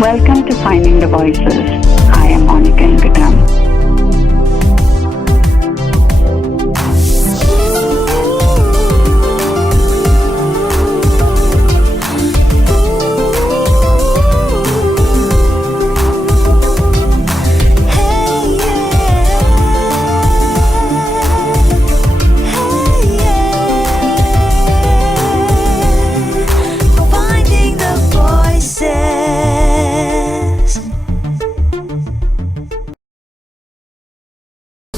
Welcome to Finding the Voices. I am Monica Ingadam.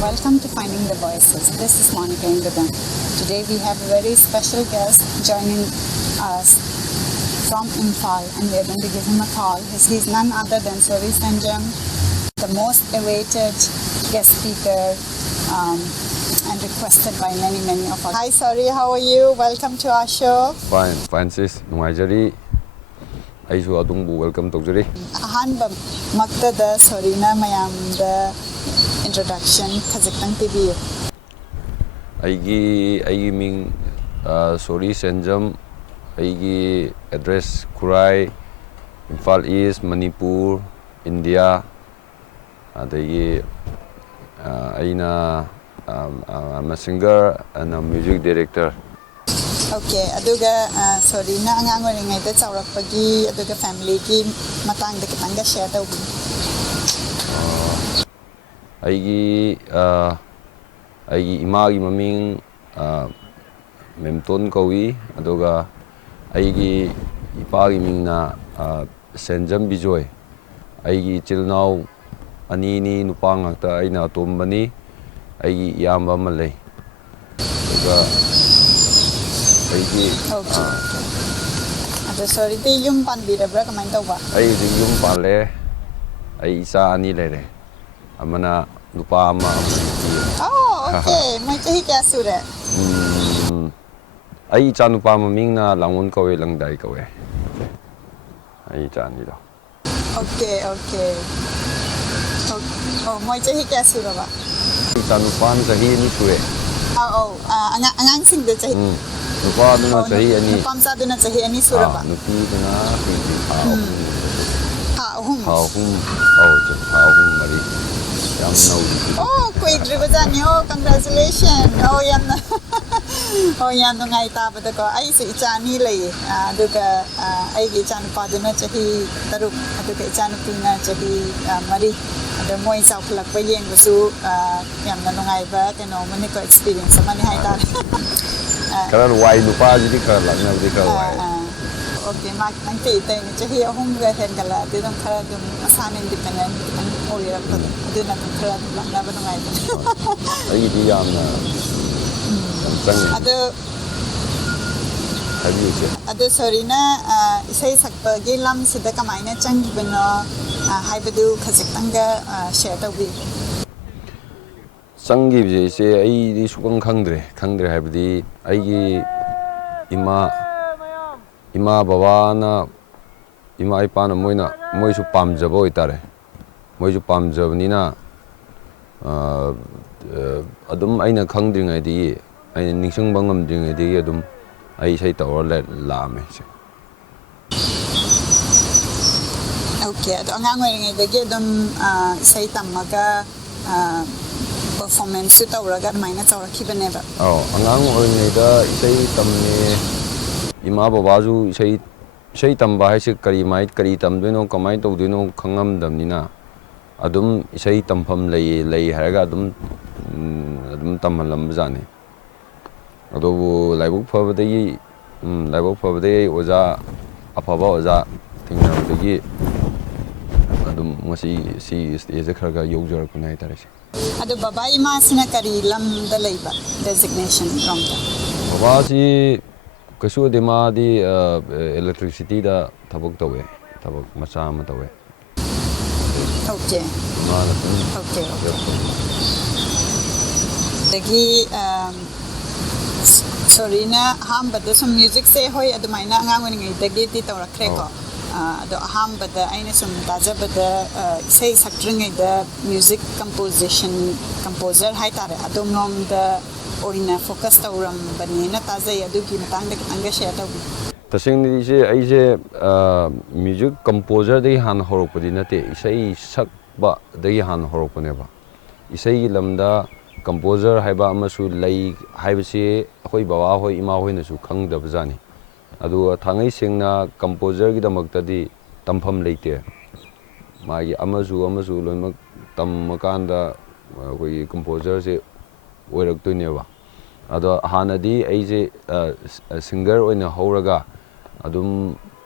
Welcome to Finding the Voices. This is Monica Ingadam. Today we have a very special guest joining us from Imphal, and we are going to give him a call. He's none other than Sori Senjam, the most awaited guest speaker and requested by many of us. Hi Sori, how are you? Welcome to our show. Fine sis. Nungajari. Aisu adungbu welcome tokjari. Ahanba maktada Sori na mayam da introduction khajikang TV. Aigi ming Sori Senjam. Aigi address Kurai, Imphal East, Manipur, India. Adagi I'm a singer and a music director. Okay, aduga sorry na angang oringay da chawrak pagi aduga family ki matang da kitang ga share daw. Aigi imagi maming Meiteilon kawi aduga aigi ipagi ming na Senjam bijoy. Aigi chilnaw ani nupa ngakta aina atombani aigi iyamba malay. Aduga Okay. Ado sorry di yung panbira bra kamay daw ba? Ay di yung pale ay isa ani lere. Amana nupa ama. Oh, okay. May chahi kya sura? Ay cha nupa maming na langon kawe lang dai kawe. Ay cha ni daw. Okay. Oh, may chahi kya sura ba? Ay cha nupa sa hi ni sure. Angang sing de chahi. Nupa na sahi ani. Nupa sa na chahi ani sura ba? Nupi na Haum. Mari. Yam nau. Oh, kway driba niyo. Congratulations. Yan nung ay taba ko. Ay si ichani lay. Aduga ay ichan pa din na chahi taruk. Aduga ichan pina chahi mari. Ado mo isa kulak pa yen gusto yan nung ay ba kano mani ko experience sa mani hay tara. Karan wai nupa jadi karan na di karan. Okay, mak nang tita ni chahi ahum ga hen kala de nang khara dum asan independent nang ori ra ko de nang khara na ba nang ay ba. Ay di yam na. Ado sorry na isay sakpa gilam sida kamay na chang bino haibadu khajikanga share tawbi. Sangi se ai di sukang khangdre haibdi aigi ima baba na ima ipa na moi su pamjabo itare moi su pamjabni na adum aina khangdringai di aina ningsang bangam dringai di adum ai sai tawar la me. Okay, ado angang ngai de ge dum isay tamaga performance to raga maina chawra khibane ba. Angang ngai da isai tamne ima babaju isai tamba hai se kari tamdeno kamai tawdeno khangam damnina adum isai tampham lei haraga adum tamhalam jane. Ado laibuk phabadai oja afaba oja tingnabdagi adum ngasi si stage kharaga yogjar kunai tarese. Ado baba ima sina kari lam da leiba designation romta. Baba si kasu de ma di electricity da thabuk tawe thabuk macha ma tawe. Okay. Okay. Dagi sorry na hambada some music say hoy adumaina angang ngai dagi ti tawrakre ko. Ado ahambada aina sum tajabada say sakringai da music composer hai tare adom nom da oina focus tawram bani na tajai adugi matang da kitanga share taw तसेंगनी से ऐसे music composer दे हान होरकपदि नते इसई सकबा दे हान होरकपनेबा इसई lambda composer हाइबा अमसु लई हाइबसे अखोई बाबा होई इमा होइनसु खंगदबजानी अदु थांगै सेंगना कंपोजर गिदमक्तदि तमफम लेते मागी अमसु लोइमक तमकांदा अखोई कंपोजर से ओइरक्तोइनेबा अदो हानदी ऐसे सिंगर ओइना हौरगा अदुम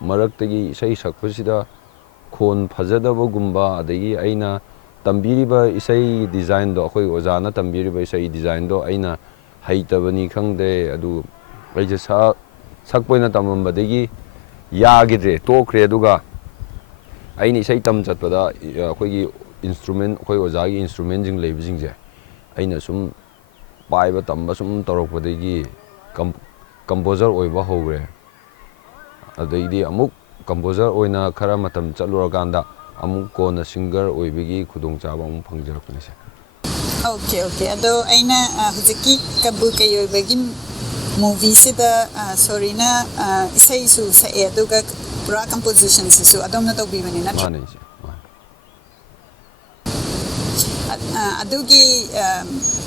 मरक्तगी इसई सकपसिदा खोन फजदबगुम्बा अदगी अइना तंबीरिबा इसई डिजाइन दो अखोई ओजाना तंबीरिबा इसई डिजाइन दो अइना हैतबनी खंगदे अदु ऐसे सकपोइना तमबदगी यागिद्रे तोख्रे अदुगा अइनी इसई तम चतपदा अखोई इंस्ट्रूमेंट अखोई ओजागी इंस्ट्रूमेंट जिंग लेबजिंगजे अइना सुम पाइबा तंबा सुम तौरकपदगी कंपोजर ओइबा होग्रे अदगी अमुक कंपोजर ओइना खरा मतम चलुरकांदा अमुक कोना सिंगर ओइबगी खुदोंचाबा अमुक फंगजरकपनेसे ओके ओके अदो अइना हुजिकी कबु कयोइबगी मूवी सिदा सोरीना इसैसु सए अदुगा पूरा कंपोजिशन सिसु अदोमना तौबिबनि नत्र माने अदुगी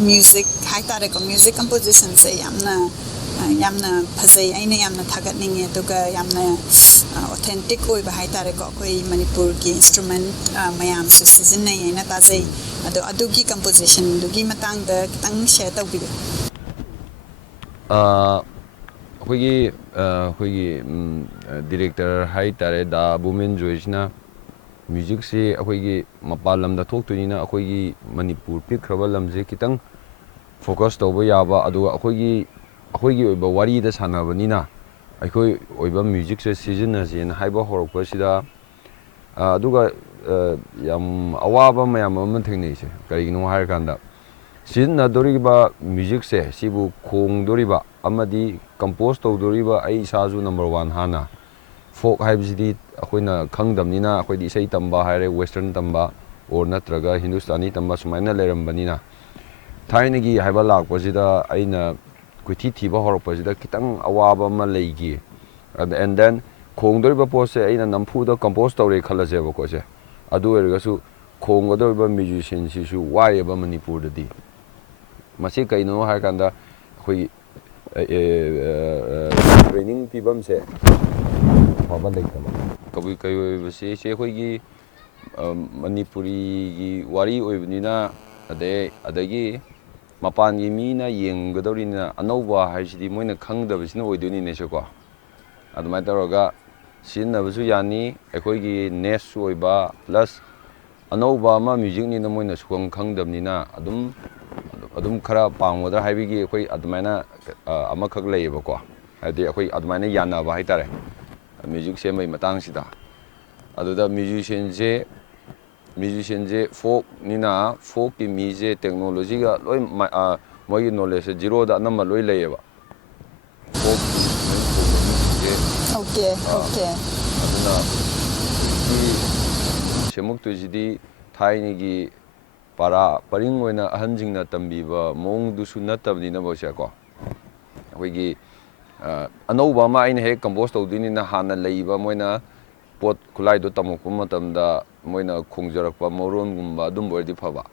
म्यूजिक हाइतारेको म्यूजिक कंपोजिशन से यामना फजै अइना यामना थागतनिंगे अदुगा यामना ऑथेंटिक ओइबा हाइतारेको अखोई मणिपुर की इंस्ट्रूमेंट मयाम सु सिजनै अइना ताजै अदो अदुगी कंपोजिशन दुगी मतंग द कितंग शेयर तौबिगे अखोई डायरेक्टर हाइतारे दा बुमेन जोइसना म्यूजिक से अखोई मपाल लमदा थोक्तोइना अखोई मणिपुर पिखरबा लमजे कितंग फोकस तौबा याबा अदुगा अखोई ओइबा वारीदा सानबनिना अखोई ओइबा म्यूजिक से सिजनजेन हाइबा होरकपसिदा अदुगा याम अवाबा मयाम अमा थेंगनेसे करिगिनो हायरकांदा सिजनदोरिबा म्यूजिक से सिबु खोंगदोरिबा अमदी कंपोज तौदोरिबा आई साजु नंबर 1 हाना फोक हाइबसिदी अखोइना खंगदमनिना अखोइदी इसै तंबा हायरे वेस्टर्न तंबा और नत्रगा हिंदुस्तानी तंबा सुमाइना लेरंबनिना थाइनगी हाइबा लाकपसिदा आइना कुथि थिबा होरकपसिदा कितंग अवाबा मा लेगी एंड देन खोंगदोरिबा पोसे आइना नमफुदा कंपोज तौरे खलजेबा कोसे अदु एरगसु खोंगदोरिबा म्यूजिशियन सिसु वायबा मणिपुरददी मसी कइनो हायकांदा अखोई ट्रेनिंग पीबम से फबा लेतबा कबुई कयोइबसे से अखोई मणिपुरी की वारी ओइबनिना अदगी मपान की मीना येंगदौरिना अनौबा हाइसिदी मोइना खंगदबसिना ओइदोनिनेसेको अदुमाय तौरगा सिजनबसु यानी अखोई नेस ओइबा प्लस अनौबा मा म्यूजिक निना मोइना सुखंग खंगदबनिना अदुम खरा पांगोदरा हाइबिगी अखोई अदुमायना अमखक लेयेबको हाइदि अखोई अदुमायना यानाबा हाइतारे म्यूजिक सेमई मतंगसिदा अदुदा म्यूजिशियन जे फोक निना फोक की मीजे टेक्नोलॉजी का लोई मोगी नॉलेज से जीरो दा नंबर लोई लेयेबा फोक ओके ओके अदुना सेमुक्तुजिदी थाइनिगी पारा परिंग ओइना अहनजिंगना तंबीबा मोंगदुसु नतबनिना बोसेको अखोइगी अनौबा मा आइना हे कंपोज तौदिनिना हाना लेइबा मोइना पोट खुलाइदो तमोकपा मतमदा मोइना खोंजरकपा मरोनगुम्बा अदुम बोरदि फबा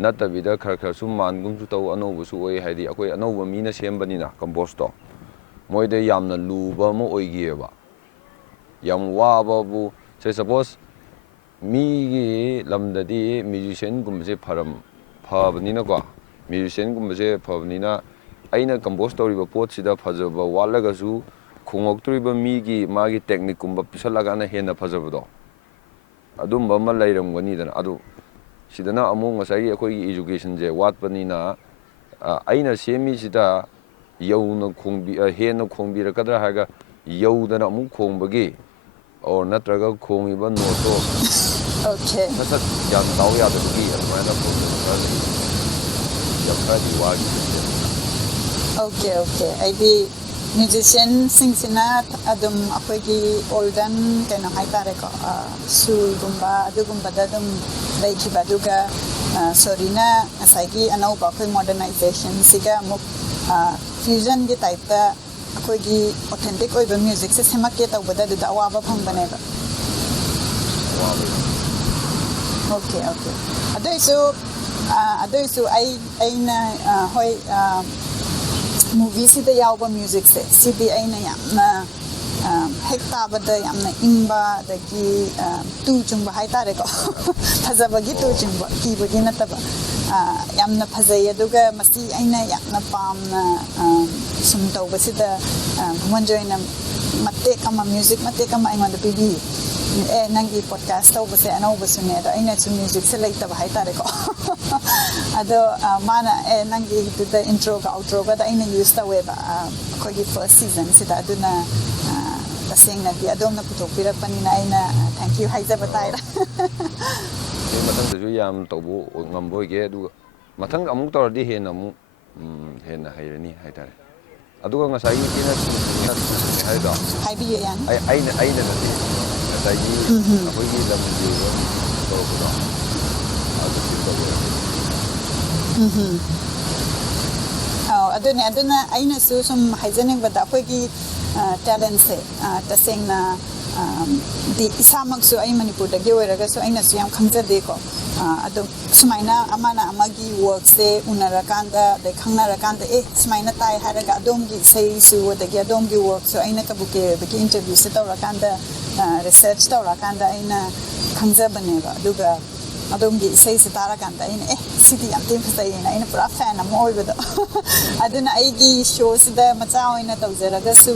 नतबिदा खर सु मानगुमसु तौ अनौबसु ओइ हाइदि अखोई अनौबा मीना सेमबनिना कंपोज तो मोइदे यामना लूबा मो ओइगिएबा याम वाबाबु से सपोज मीगी लमददी म्यूजिशियन गुम्बसे फबनिना को म्यूजिशियन गुम्बसे फबनिना अइना कंपोज तौरिबा पोटसिदा फजबा वालगसु खोंगक्तुरिबा मीगी मागी टेक्निक गुम्बा पिसलगाना हेना फजबदो अदुम्बा मा लैरमगनिदना अदु सिदना अमु ngसाई अखोई एजुकेशन जे वाटपनिना अइना सेमीसिदा यौना खोंबी हेना खोंबीरकदरा हागा यौदना अमु खोंबगी और नत्रगा खोंगिबा नोटो ओके ससत यान दाव यादबगी अदुमायना processor वागी okay okay आइदी musician सिंगसिना अदुम अखोइगी olden केनो हाइतारेको सुरगुम्बा अदुगुम्बदा अदुम लेखिबा दुगा सोरीना असाइगी अनौबा अखोइ मॉडर्नाइजेशन सिगा मुक फ्यूजन के टाइप ता ꯑꯩꯈꯣꯏꯒꯤ ꯑꯣꯊꯦꯟꯇꯤꯛ ꯑꯣꯏꯕ ꯃ꯭ꯌꯨꯖꯤꯛꯁꯦ ꯁꯦꯝꯃꯛꯀꯦ ꯇꯧꯕꯗ ꯑꯗꯨꯗ ꯑꯋꯥꯕ ꯐꯪꯕꯅꯦꯕ ꯑꯣꯀꯦ ꯑꯣꯀꯦ ꯑꯗꯨꯏꯁꯨ ꯑꯩꯅ ꯍꯣꯏ ꯃꯨꯚꯤꯁꯤꯗ ꯌꯥꯎꯕ ꯃ꯭ꯌꯨꯖꯤꯛꯁꯦ ꯁꯤꯗꯤ ꯑꯩꯅ ꯌꯥꯝꯅ ꯍꯦꯛ ꯇꯥꯕꯗ ꯌꯥꯝꯅ ꯏꯪꯕ ꯑꯗꯒꯤ ꯇꯨ ꯆꯨꯡꯕ ꯍꯥꯏꯇꯥꯔꯦꯀꯣ ꯐꯖꯕꯒꯤ ꯇꯨ ꯆꯨꯡꯕ ꯀꯤꯕꯒꯤ ꯅꯠꯇꯕ ꯌꯥꯝꯅ ꯐꯖꯩ ꯑꯗꯨꯒ ꯃꯁꯤ ꯑꯩꯅ ꯌꯥꯝꯅ ꯄꯥꯝꯅ ꯁꯨꯝ ꯇꯧꯕꯁꯤꯗ ꯈꯨꯃꯟꯖꯣꯏꯅ ꯃꯇꯦꯛ ꯑꯃ ꯃ꯭ꯌꯨꯖꯤꯛ ꯃꯇꯦꯛ ꯑꯃ ꯑꯩꯉꯣꯟꯗ ꯄꯤꯕꯤ ꯅꯪꯒꯤ ꯄꯣꯗꯀꯥꯁ ꯇꯧꯕꯁꯦ ꯑꯅꯧꯕꯁꯨꯅꯦ ꯑꯗꯣ ꯑꯩꯅꯁꯨ ꯃ꯭ꯌꯨꯖꯤꯛꯁꯦ ꯂꯩꯇꯕ ꯍꯥꯏꯇꯥꯔꯦꯀꯣ ꯑꯗꯣ ꯃꯥꯅ ꯅꯪꯒꯤꯗꯨꯗ ꯏꯟꯇ꯭ꯔꯣꯒ ꯑꯥꯎꯇ꯭ꯔꯣꯒꯗ ꯑꯩꯅ ꯌꯨꯁ ꯇꯧꯋꯦꯕ ꯑꯩꯈꯣꯏꯒꯤ ꯐꯥꯔꯁ ꯁꯤꯖꯟꯁꯤꯗ ꯑꯗꯨꯅ ꯇꯁꯦꯡꯅꯗꯤ ꯑꯗꯣꯝꯅ ꯄꯨꯊꯣꯛꯄꯤꯔꯛꯄꯅꯤ나 ꯑꯩꯅ ꯊꯦꯡꯛ ꯌꯨ ꯍꯥꯏꯖꯕ ꯇꯥꯏꯔ ꯃꯊꯪꯗꯁꯨ ꯌꯥꯝ ꯇꯧꯕ ꯉꯝꯕ ꯑꯣꯏꯒꯦ ꯑꯗꯨꯒ ꯃꯊꯪ ꯑꯃꯨꯛ ꯇꯧꯔꯗꯤ ꯍꯦꯟꯅ ꯑꯃꯨꯛ ꯍꯦꯟꯅ ꯍꯩꯔꯅꯤ ꯍꯥꯏꯇꯥꯔꯦ ꯑꯗꯨꯒ ꯉꯁꯥꯏꯒꯤ ꯏꯆꯦꯅ ꯍꯥꯏꯗꯣ ꯍꯥꯏꯕꯤꯌꯨ ꯌꯥꯅꯤ ꯑꯩꯅ ꯅꯠꯇꯦ ꯉꯁꯥꯏꯒꯤ ꯑꯩꯈꯣꯏꯒꯤ ꯂꯝꯒꯤ ꯑꯣꯏꯕ ꯇꯧꯔꯛꯄꯗꯣ ꯑꯗꯨꯗꯤ ꯇꯧꯋꯦ ꯑꯗꯨꯅ ꯑꯩꯅꯁꯨ ꯁꯨꯝ ꯍꯥꯏꯖꯅꯤꯡꯕꯗ ꯑꯩꯈꯣꯏꯒꯤ ꯇꯦꯂꯦꯟꯁꯦ ꯇꯁꯦꯡꯅ ꯏꯁꯥꯃꯛꯁꯨ ꯑꯩ ꯃꯅꯤꯄꯨꯔꯗꯒꯤ ꯑꯣꯏꯔꯒꯁꯨ ꯑꯩꯅꯁꯨ ꯌꯥꯝ ꯈꯪꯖꯗꯦꯀꯣ ꯑꯗꯨꯝ ꯁꯨꯃꯥꯏꯅ ꯑꯃꯅ ꯑꯃꯒꯤ ꯋꯥꯔꯛꯁꯦ ꯎꯅꯔꯀꯥꯟꯗ ꯑꯗꯩ ꯈꯪꯅꯔꯀꯥꯟꯗ ꯁꯨꯃꯥꯏꯅ ꯇꯥꯏ ꯍꯥꯏꯔꯒ ꯑꯗꯣꯝꯒꯤ ꯏꯁꯩꯁꯨ ꯑꯗꯒꯤ ꯑꯗꯣꯝꯒꯤ ꯋꯥꯔꯛꯁꯨ ꯑꯩꯅ ꯀꯕꯨꯀꯦ ꯑꯣꯏꯕꯒꯤ ꯏꯟꯇꯔꯚ꯭ꯌꯨꯁꯦ ꯇꯧꯔꯀꯥꯟꯗ ꯔꯤꯁꯔꯆ ꯇꯧꯔꯀꯥꯟꯗ ꯑꯩꯅ ꯈꯪꯖꯕꯅꯦꯕ ꯑꯗꯨꯒ ꯑꯗꯣꯝꯒꯤ ꯏꯁꯩꯁꯦ ꯇꯥꯔꯀꯥꯟꯗ ꯑꯩꯅ ꯁꯤꯗꯤ ꯌꯥꯝ ꯊꯤꯅ ꯐꯖꯩꯌꯦꯅ ꯑꯩꯅ ꯄꯨꯔꯥ ꯐꯦꯟ ꯑꯃ ꯑꯣꯏꯕꯗꯣ ꯑꯗꯨꯅ ꯑꯩꯒꯤ ꯁꯣꯁꯤꯗ ꯃꯆꯥ ꯑꯣꯏꯅ ꯇꯧꯖꯔꯒꯁꯨ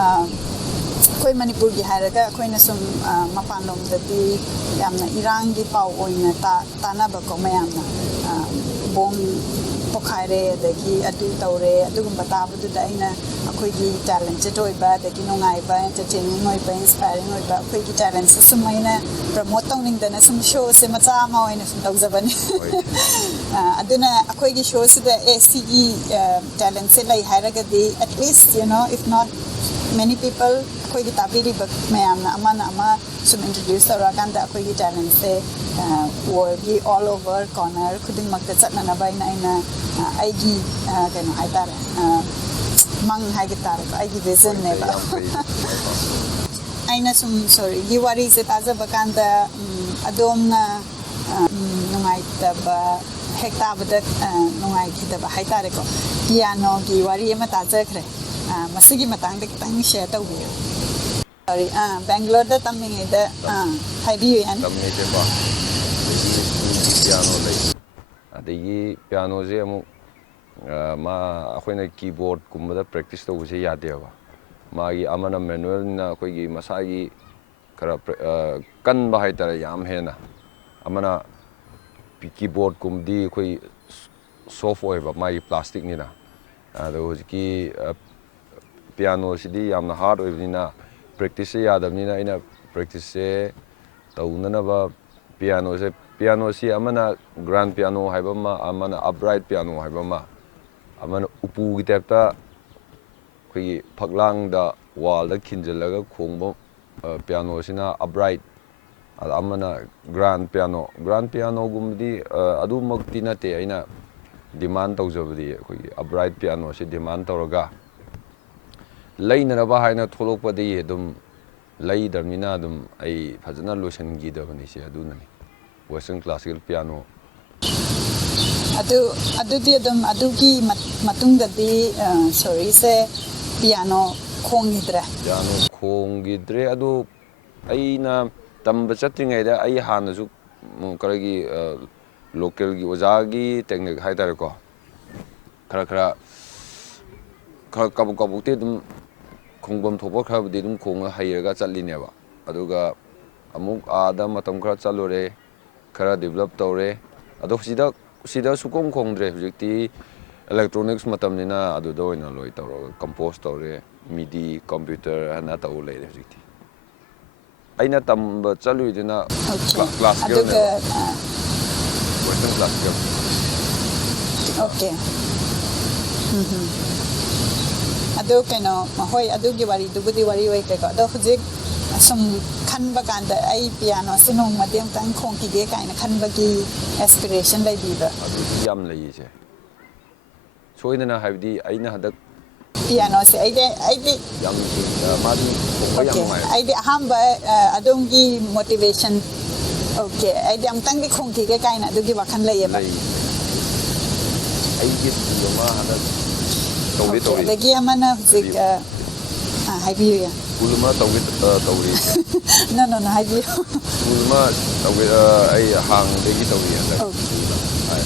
ꯑꯩꯈꯣꯏ ꯃꯅꯤꯄꯨꯔꯒꯤ ꯍꯥꯏꯔꯒ ꯑꯩꯈꯣꯏꯅ ꯁꯨꯝ ꯃꯄꯥꯟꯂꯣꯝꯗꯗꯤ ꯌꯥꯝꯅ ꯏꯔꯥꯡꯒꯤ ꯄꯥꯎ ꯑꯣꯏꯅ ꯇꯥꯅꯕꯀꯣ ꯃꯌꯥꯝꯅ ꯕꯣꯝ ꯄꯣꯈꯥꯏꯔꯦ ꯑꯗꯒꯤ ꯑꯗꯨ ꯇꯧꯔꯦ ꯑꯗꯨꯒꯨꯝꯕ ꯇꯥꯕꯗꯨꯗ ꯑꯩꯅ ꯑꯩꯈꯣꯏꯒꯤ ꯇꯦꯂꯦꯟꯇꯦꯠ ꯑꯣꯏꯕ ꯑꯗꯒꯤ ꯅꯨꯡꯉꯥꯏꯕ ꯑꯦꯟꯇꯔꯇꯦꯟꯃꯦꯟ ꯑꯣꯏꯕ ꯏꯟꯁꯄꯥꯏꯔꯤꯡ ꯑꯣꯏꯕ ꯑꯩꯈꯣꯏꯒꯤ ꯇꯦꯂꯦꯟꯁꯦ ꯁꯨꯝ ꯑꯩꯅ ꯄ꯭ꯔꯃꯣꯠ ꯇꯧꯅꯤꯡꯗꯅ ꯁꯨꯝ ꯁꯣꯁꯦ ꯃꯆꯥ ꯑꯃ ꯑꯣꯏꯅ ꯁꯨꯝ ꯇꯧꯖꯕꯅꯤ ꯑꯗꯨꯅ ꯑꯩꯈꯣꯏꯒꯤ ꯁꯣꯁꯤꯗ ꯁꯤꯒꯤ ꯇꯦꯂꯦꯟꯁꯦ ꯂꯩ ꯍꯥꯏꯔꯒꯗꯤ at least if not many people ꯑꯩꯈꯣꯏꯒꯤ ꯇꯥꯕꯤꯔꯤꯕ ꯃꯌꯥꯝꯅ ꯑꯃꯅ ꯑꯃ ꯁꯨꯝ ꯏꯟꯇ꯭ꯔꯣꯗ꯭ꯌꯨꯁ ꯇꯧꯔꯀꯥꯟꯗ ꯑꯩꯈꯣꯏꯒꯤ ꯇꯦꯂꯦꯟꯁꯦ ꯋꯥꯔꯜꯒꯤ ꯑꯣꯜ ꯑꯣꯚꯔ ꯀꯣꯔꯅꯔ ꯈꯨꯗꯤꯡꯃꯛꯇ ꯆꯠꯅꯅꯕ ꯑꯩꯅ ꯑꯩꯒꯤ ꯀꯩꯅꯣ ꯍꯥꯏꯇꯥꯔꯦ ꯃꯪ ꯍꯥꯏꯒ ꯇꯥꯔꯦꯀꯣ ꯑꯩꯒꯤ ꯚꯤꯖꯟꯅꯦꯕ ꯑꯩꯅ ꯁꯨꯝ ꯁꯣꯔꯤꯒꯤ ꯋꯥꯔꯤꯁꯦ ꯇꯥꯖꯕ ꯀꯥꯟꯗ ꯑꯗꯣꯝꯅ ꯅꯨꯡꯉꯥꯏꯇꯕ ꯍꯦꯛ ꯇꯥꯕꯗ ꯅꯨꯡꯉꯥꯏꯈꯤꯗꯕ ꯍꯥꯏꯇꯥꯔꯦꯀꯣ ꯄꯤꯌꯥꯅꯣꯒꯤ ꯋꯥꯔꯤ ꯑꯃ ꯇꯥꯖꯈ꯭ꯔꯦ ꯃꯁꯤꯒꯤ ꯃꯇꯥꯡꯗ ꯈꯤꯇꯪ ꯁꯦꯌꯔ ꯇꯧꯕꯤꯌꯨ ꯁꯣꯔꯤ ꯕꯦꯡꯒ꯭ꯂꯣꯔꯗ ꯇꯝꯃꯤꯉꯩꯗ ꯍꯥꯏꯕꯤꯌꯨ ꯌꯥꯅꯤ ꯇꯝꯃꯤꯉꯩꯗꯀꯣ ꯑꯗꯒꯤ ꯄꯤꯌꯥꯅꯣ ꯂꯩ ꯑꯗꯒꯤ ꯄꯤꯌꯥꯅꯣꯁꯦ ꯑꯃꯨꯛ ꯑꯩꯈꯣꯏꯅ ꯀꯤꯕꯣꯔꯗꯀꯨꯝꯕꯗ ꯄ꯭ꯔꯦꯛꯇꯤꯁ ꯇꯧꯕꯁꯦ ꯌꯥꯗꯦꯕ ꯃꯥꯒꯤ ꯑꯃꯅ ꯃꯦꯅꯨꯋꯦꯜꯅ ꯑꯩꯈꯣꯏꯒꯤ ꯃꯁꯥꯒꯤ ꯈꯔ ꯀꯟꯕ ꯍꯥꯏꯇꯥꯔꯦ ꯌꯥꯝ ꯍꯦꯟꯅ ꯑꯃꯅ ꯀꯤꯕꯣꯔꯗꯀꯨꯝꯕꯗꯤ ꯑꯩꯈꯣই ꯁꯣꯐ ꯑꯣꯏꯕ ꯃꯥꯒꯤ ꯄ꯭ꯂꯥꯁꯇꯤꯛꯅꯤꯅ ꯑꯗꯣ ꯍꯧꯖꯤꯛꯀꯤ ꯄꯤꯌꯥꯅꯣꯁꯤꯗꯤ ꯌꯥꯝꯅ ꯍꯥꯔꯗ ꯑꯣꯏꯕꯅꯤꯅ ꯄ꯭ꯔꯦꯛꯇꯤꯁꯁꯦ ꯌꯥꯗꯕꯅꯤꯅ ꯑꯩꯅ ꯄ꯭ꯔꯦꯛꯇꯤꯁꯁꯦ ꯇꯧꯅꯅꯕ ꯄꯤꯌꯥꯅꯣꯁꯤ ꯑꯃꯅ ꯒ꯭ꯔꯥꯟ ꯄꯤꯌꯥꯅꯣ ꯍꯥꯏꯕ ꯑꯃꯅ ꯑꯞꯔꯥꯏꯠ ꯄꯤꯌꯥꯅꯣ ꯍꯥꯏꯕ ꯑꯃꯅ ꯎꯄꯨꯒꯤ ꯇꯥꯏꯞꯇ ꯑꯩꯈꯣꯏꯒꯤ ꯐꯛꯂꯥꯡꯗ ꯋꯥꯜꯗ ꯈꯤꯟꯖꯤꯜꯂꯒ ꯈꯣꯡꯕ ꯄꯤꯌꯥꯅꯣꯁꯤꯅ ꯑꯞꯔꯥꯏꯠ ꯑꯗ ꯑꯃꯅ ꯒ꯭ꯔꯥꯟ ꯄꯤꯌꯥꯅꯣꯒꯨꯝꯕꯗꯤ ꯑꯗꯨꯃꯛꯇꯤ ꯅꯠꯇꯦ ꯑꯩꯅ ꯗꯤꯃꯥꯟ ꯇꯧꯖꯕꯗꯤ ꯑꯩꯈꯣꯏꯒꯤ ꯑꯞꯔꯥꯏꯠ ꯄꯤꯌꯥꯅꯣꯁꯤ ꯗꯤꯃꯥꯟ ꯇꯧꯔꯒ ꯂꯩꯅꯅꯕ ꯍꯥꯏꯅ ꯊꯣꯛꯂꯛꯄꯗꯒꯤ ꯑꯗꯨꯝ ꯂꯩꯗꯕꯅꯤꯅ ꯑꯗꯨꯝ ꯑꯩ ꯐꯖꯅ ꯂꯣꯏꯁꯤꯟꯈꯤꯗꯕꯅꯤꯁꯦ ꯑꯗꯨꯅꯅꯤ ꯋꯦꯁꯇꯔꯟ ꯀ꯭ꯂꯥꯁꯤꯀꯦꯜ ꯄꯤꯌꯥꯅꯣ ꯑꯗꯨꯗꯤ ꯑꯗꯨꯝ ꯑꯗꯨꯒꯤ ꯃꯇꯨꯡꯗꯗꯤ ꯁꯣꯔꯤꯁꯦ ꯄꯤꯌꯥꯅꯣ ꯈꯣꯡꯈꯤꯗ꯭ꯔꯦ ꯄꯤꯌꯥꯅꯣ ꯈꯣꯡꯈꯤꯗ꯭ꯔꯦ ꯑꯗꯨ ꯑꯩꯅ ꯇꯝꯕ ꯆꯠꯇ꯭ꯔꯤꯉꯩꯗ ꯑꯩ ꯍꯥꯟꯅꯁꯨ ꯀꯔꯤꯒꯤ ꯂꯣꯀꯦꯜꯒꯤ ꯑꯣꯖꯥꯒꯤ ꯇꯦꯛꯅꯤꯛ ꯍꯥꯏꯇꯥꯔꯦꯀꯣ ꯈꯔ ꯀꯕꯨꯛꯇꯤ ꯑꯗꯨꯝ ꯈꯣꯡꯐꯝ ꯊꯣꯛꯄ ꯈꯔꯕꯨꯗꯤ ꯑꯗꯨꯝ ꯈꯣꯡꯉ ꯍꯩꯔꯒ ꯆꯠꯂꯤꯅꯦꯕ ꯑꯗꯨꯒ ꯑꯃꯨꯛ ꯑꯥꯗ ꯃꯇꯝ ꯈꯔ ꯆꯠꯂꯨꯔꯦ ꯈꯔ ꯗꯤꯕꯦꯂꯞ ꯇꯧꯔꯦ ꯑꯗꯣ ꯁꯤꯗ ꯁꯨꯈꯣꯡ ꯈꯣꯡꯗ꯭ꯔꯦ ꯍꯧꯖꯤꯛꯇꯤ ꯏꯂꯦꯛꯇ꯭ꯔꯣꯅꯤꯛꯁ ꯃꯇꯝꯅꯤꯅ ꯑꯗꯨꯗ ꯑꯣꯏꯅ ꯂꯣꯏ ꯇꯧꯔꯒ ꯀꯝꯄꯣꯁ ꯇꯧꯔꯦ ꯃꯤꯗꯤ ꯀꯝꯄ꯭ꯌꯨꯇꯔ ꯍꯥꯏꯅ ꯇꯧ ꯂꯩꯔꯦ ꯍꯧꯖꯤꯛꯇꯤ ꯑꯩꯅ ꯇꯝꯕ ꯆꯠꯂꯨꯏꯗꯨꯅ ꯀ꯭ꯂꯥꯁꯤꯀꯦꯜꯅꯦꯕ ꯋꯦꯁꯇꯔꯟ ꯀ꯭ꯂꯥꯁꯤꯀꯦꯜ ꯑꯣꯀꯦ ꯑꯗꯨ ꯀꯩꯅꯣ ꯍꯣꯏ ꯑꯗꯨꯒꯤ ꯋꯥꯔꯤꯗꯨꯕꯨꯗꯤ ꯋꯥꯔꯤ ꯑꯣꯏꯈ꯭ꯔꯦꯀꯣ ꯑꯗꯣ ꯍꯧꯖꯤꯛ ꯁꯨꯝ ꯈꯟꯕ ꯀꯥꯟꯗ ꯑꯩ ꯄꯤꯌꯥꯅꯣꯁꯦ ꯅꯣꯡꯃꯗꯤ ꯑꯃꯨꯛꯇꯪ ꯈꯣꯡꯈꯤꯒꯦ ꯀꯥꯏꯅ ꯈꯟꯕꯒꯤ ꯑꯦꯁꯄꯤꯔꯦꯁꯟ ꯂꯩꯕꯤꯕ꯭ꯔꯥ ꯑꯗꯨꯗꯤ ꯌꯥꯝ ꯂꯩꯌꯦꯁꯦ ꯁꯣꯏꯗꯅ ꯍꯥꯏꯕꯗꯤ ꯑꯩꯅ ꯍꯟꯗꯛ piano se aidi Yang madi ko yang okay mai. aidi hamba adongi motivation okay aidi amtang di khongki ke kaina adugi wakhan lay ba Ai git ma hada tawri tawri. dagi amana zik haibiyu ya Ulma tawri tawri. no haibiyu Ulma tawri ai hang degi tawri ya. Ai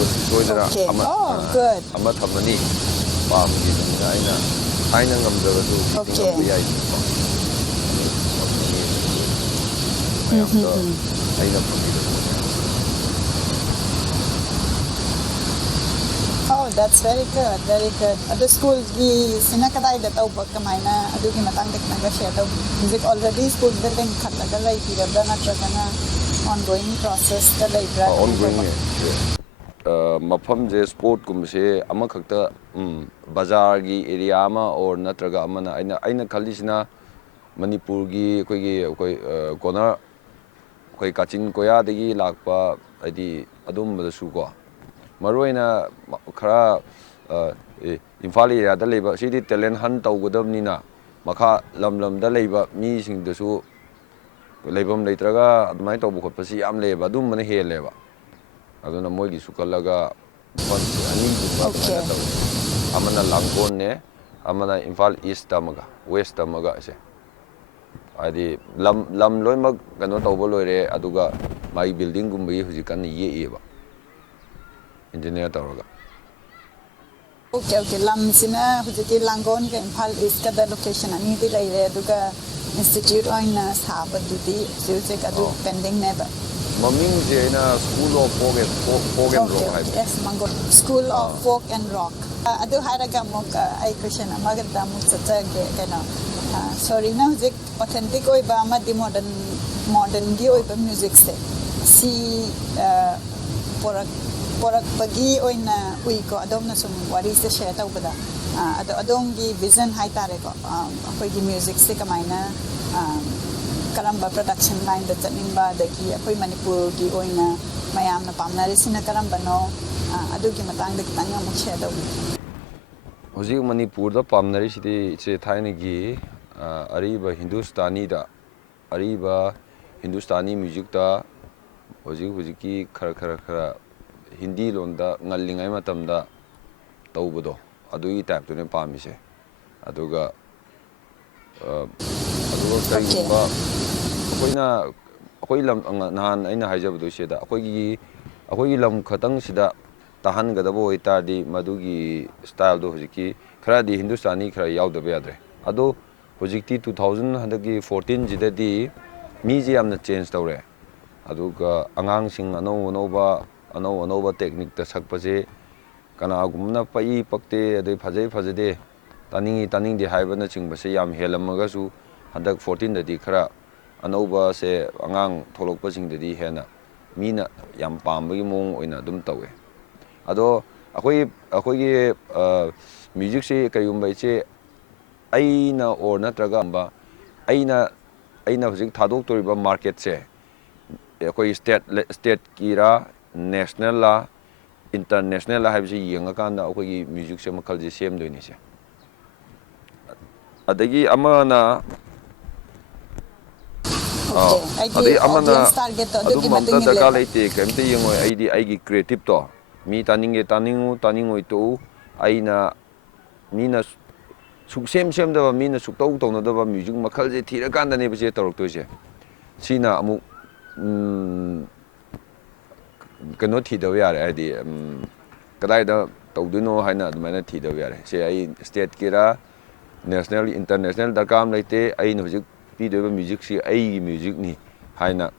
okay oh good ama thamani pam gi aina ngamdaba du okay aina oh that's very good adu school gi sinakadai da tawba kamaina adu gi matang tek naga share taw music already school building khataga lai tirabda natragana ongoing process da lai bra ongoing mafam je sport kumse ama khakta bazar gi area ma or natraga amana aina khalisina manipur gi koi corner koi kachin koya degi lakpa adi adum da su ko maroina khara Imphal area da leba sidi talent hunt tawgodabnina makha lam da leba mi sing da su leibam leitraga admai tawbu khotpasi yam leba adum mana heleba aduna moigi sukalaga fund ani okay amana langkon ne amana Imphal east tamaga west tamaga se adi lam loimak kano tawbo loire aduga mai building gumbi hujikan ye eba engineer tawraga okay lam sina hujiki langon ke Imphal east ka da location ani di laire aduga institute oina sabadudi music adu pending never Maming na School of Folk and Rock. Yes, Mango. School of Folk and Rock. Ado haraga mo ay Christian maganda mo sa tage kana. Sorry na music authentic oi ba ma di modern gi oi ba music se. Si porak pagi oi na ui ko adom na sum wari se share ta ubada. Adong gi vision hai tare ko. Akoi gi music se kamaina karamba production line da chanimba dagi akoi Manipur gi oina mayam na pamnari sina karamba no adugi matang da kitang amuk share da Hoji Manipur da pamnari sidi che thaini gi ariba Hindustani music da hoji ki khara Hindi lon da ngallingai matam da tawbodo adugi type to ne pamise aduga kayumba akoi lam nahan aina haijabdo sida akoi lam khatang sida tahan gadabo itadi madugi style do hojiki khara di Hindustani khara yaudaba yadre ado hojikti 2014 jidadi mi ji amna change tawre aduga angang sing anova technique ta sakpaje kana gumna pai pakte ade phajade taning di haibana chingbase yam helamaga su handak 14 dadi khara anova se angang tholokpa singdadi hena mina yam pambagi mong oina dum tawe ado akoi music se kayumba che aina or natraga amba aina hujik thadok toriba market se akoi state kira national la international la haibse yenga kanda akoi music se makal je sem doini se adagi amana okay amana target to adu mamta daga leite kemte yengoi aigi creative to mi taningu to aina mina suksem da mina suktau tawna da music makal je thira kanda ne bje torok to je sina amu kano thi da yare adi kadai da tawduno haina admaina thi da yare se ai state kira national international da kam leite ai no hujik pidoba music si ai music ni haina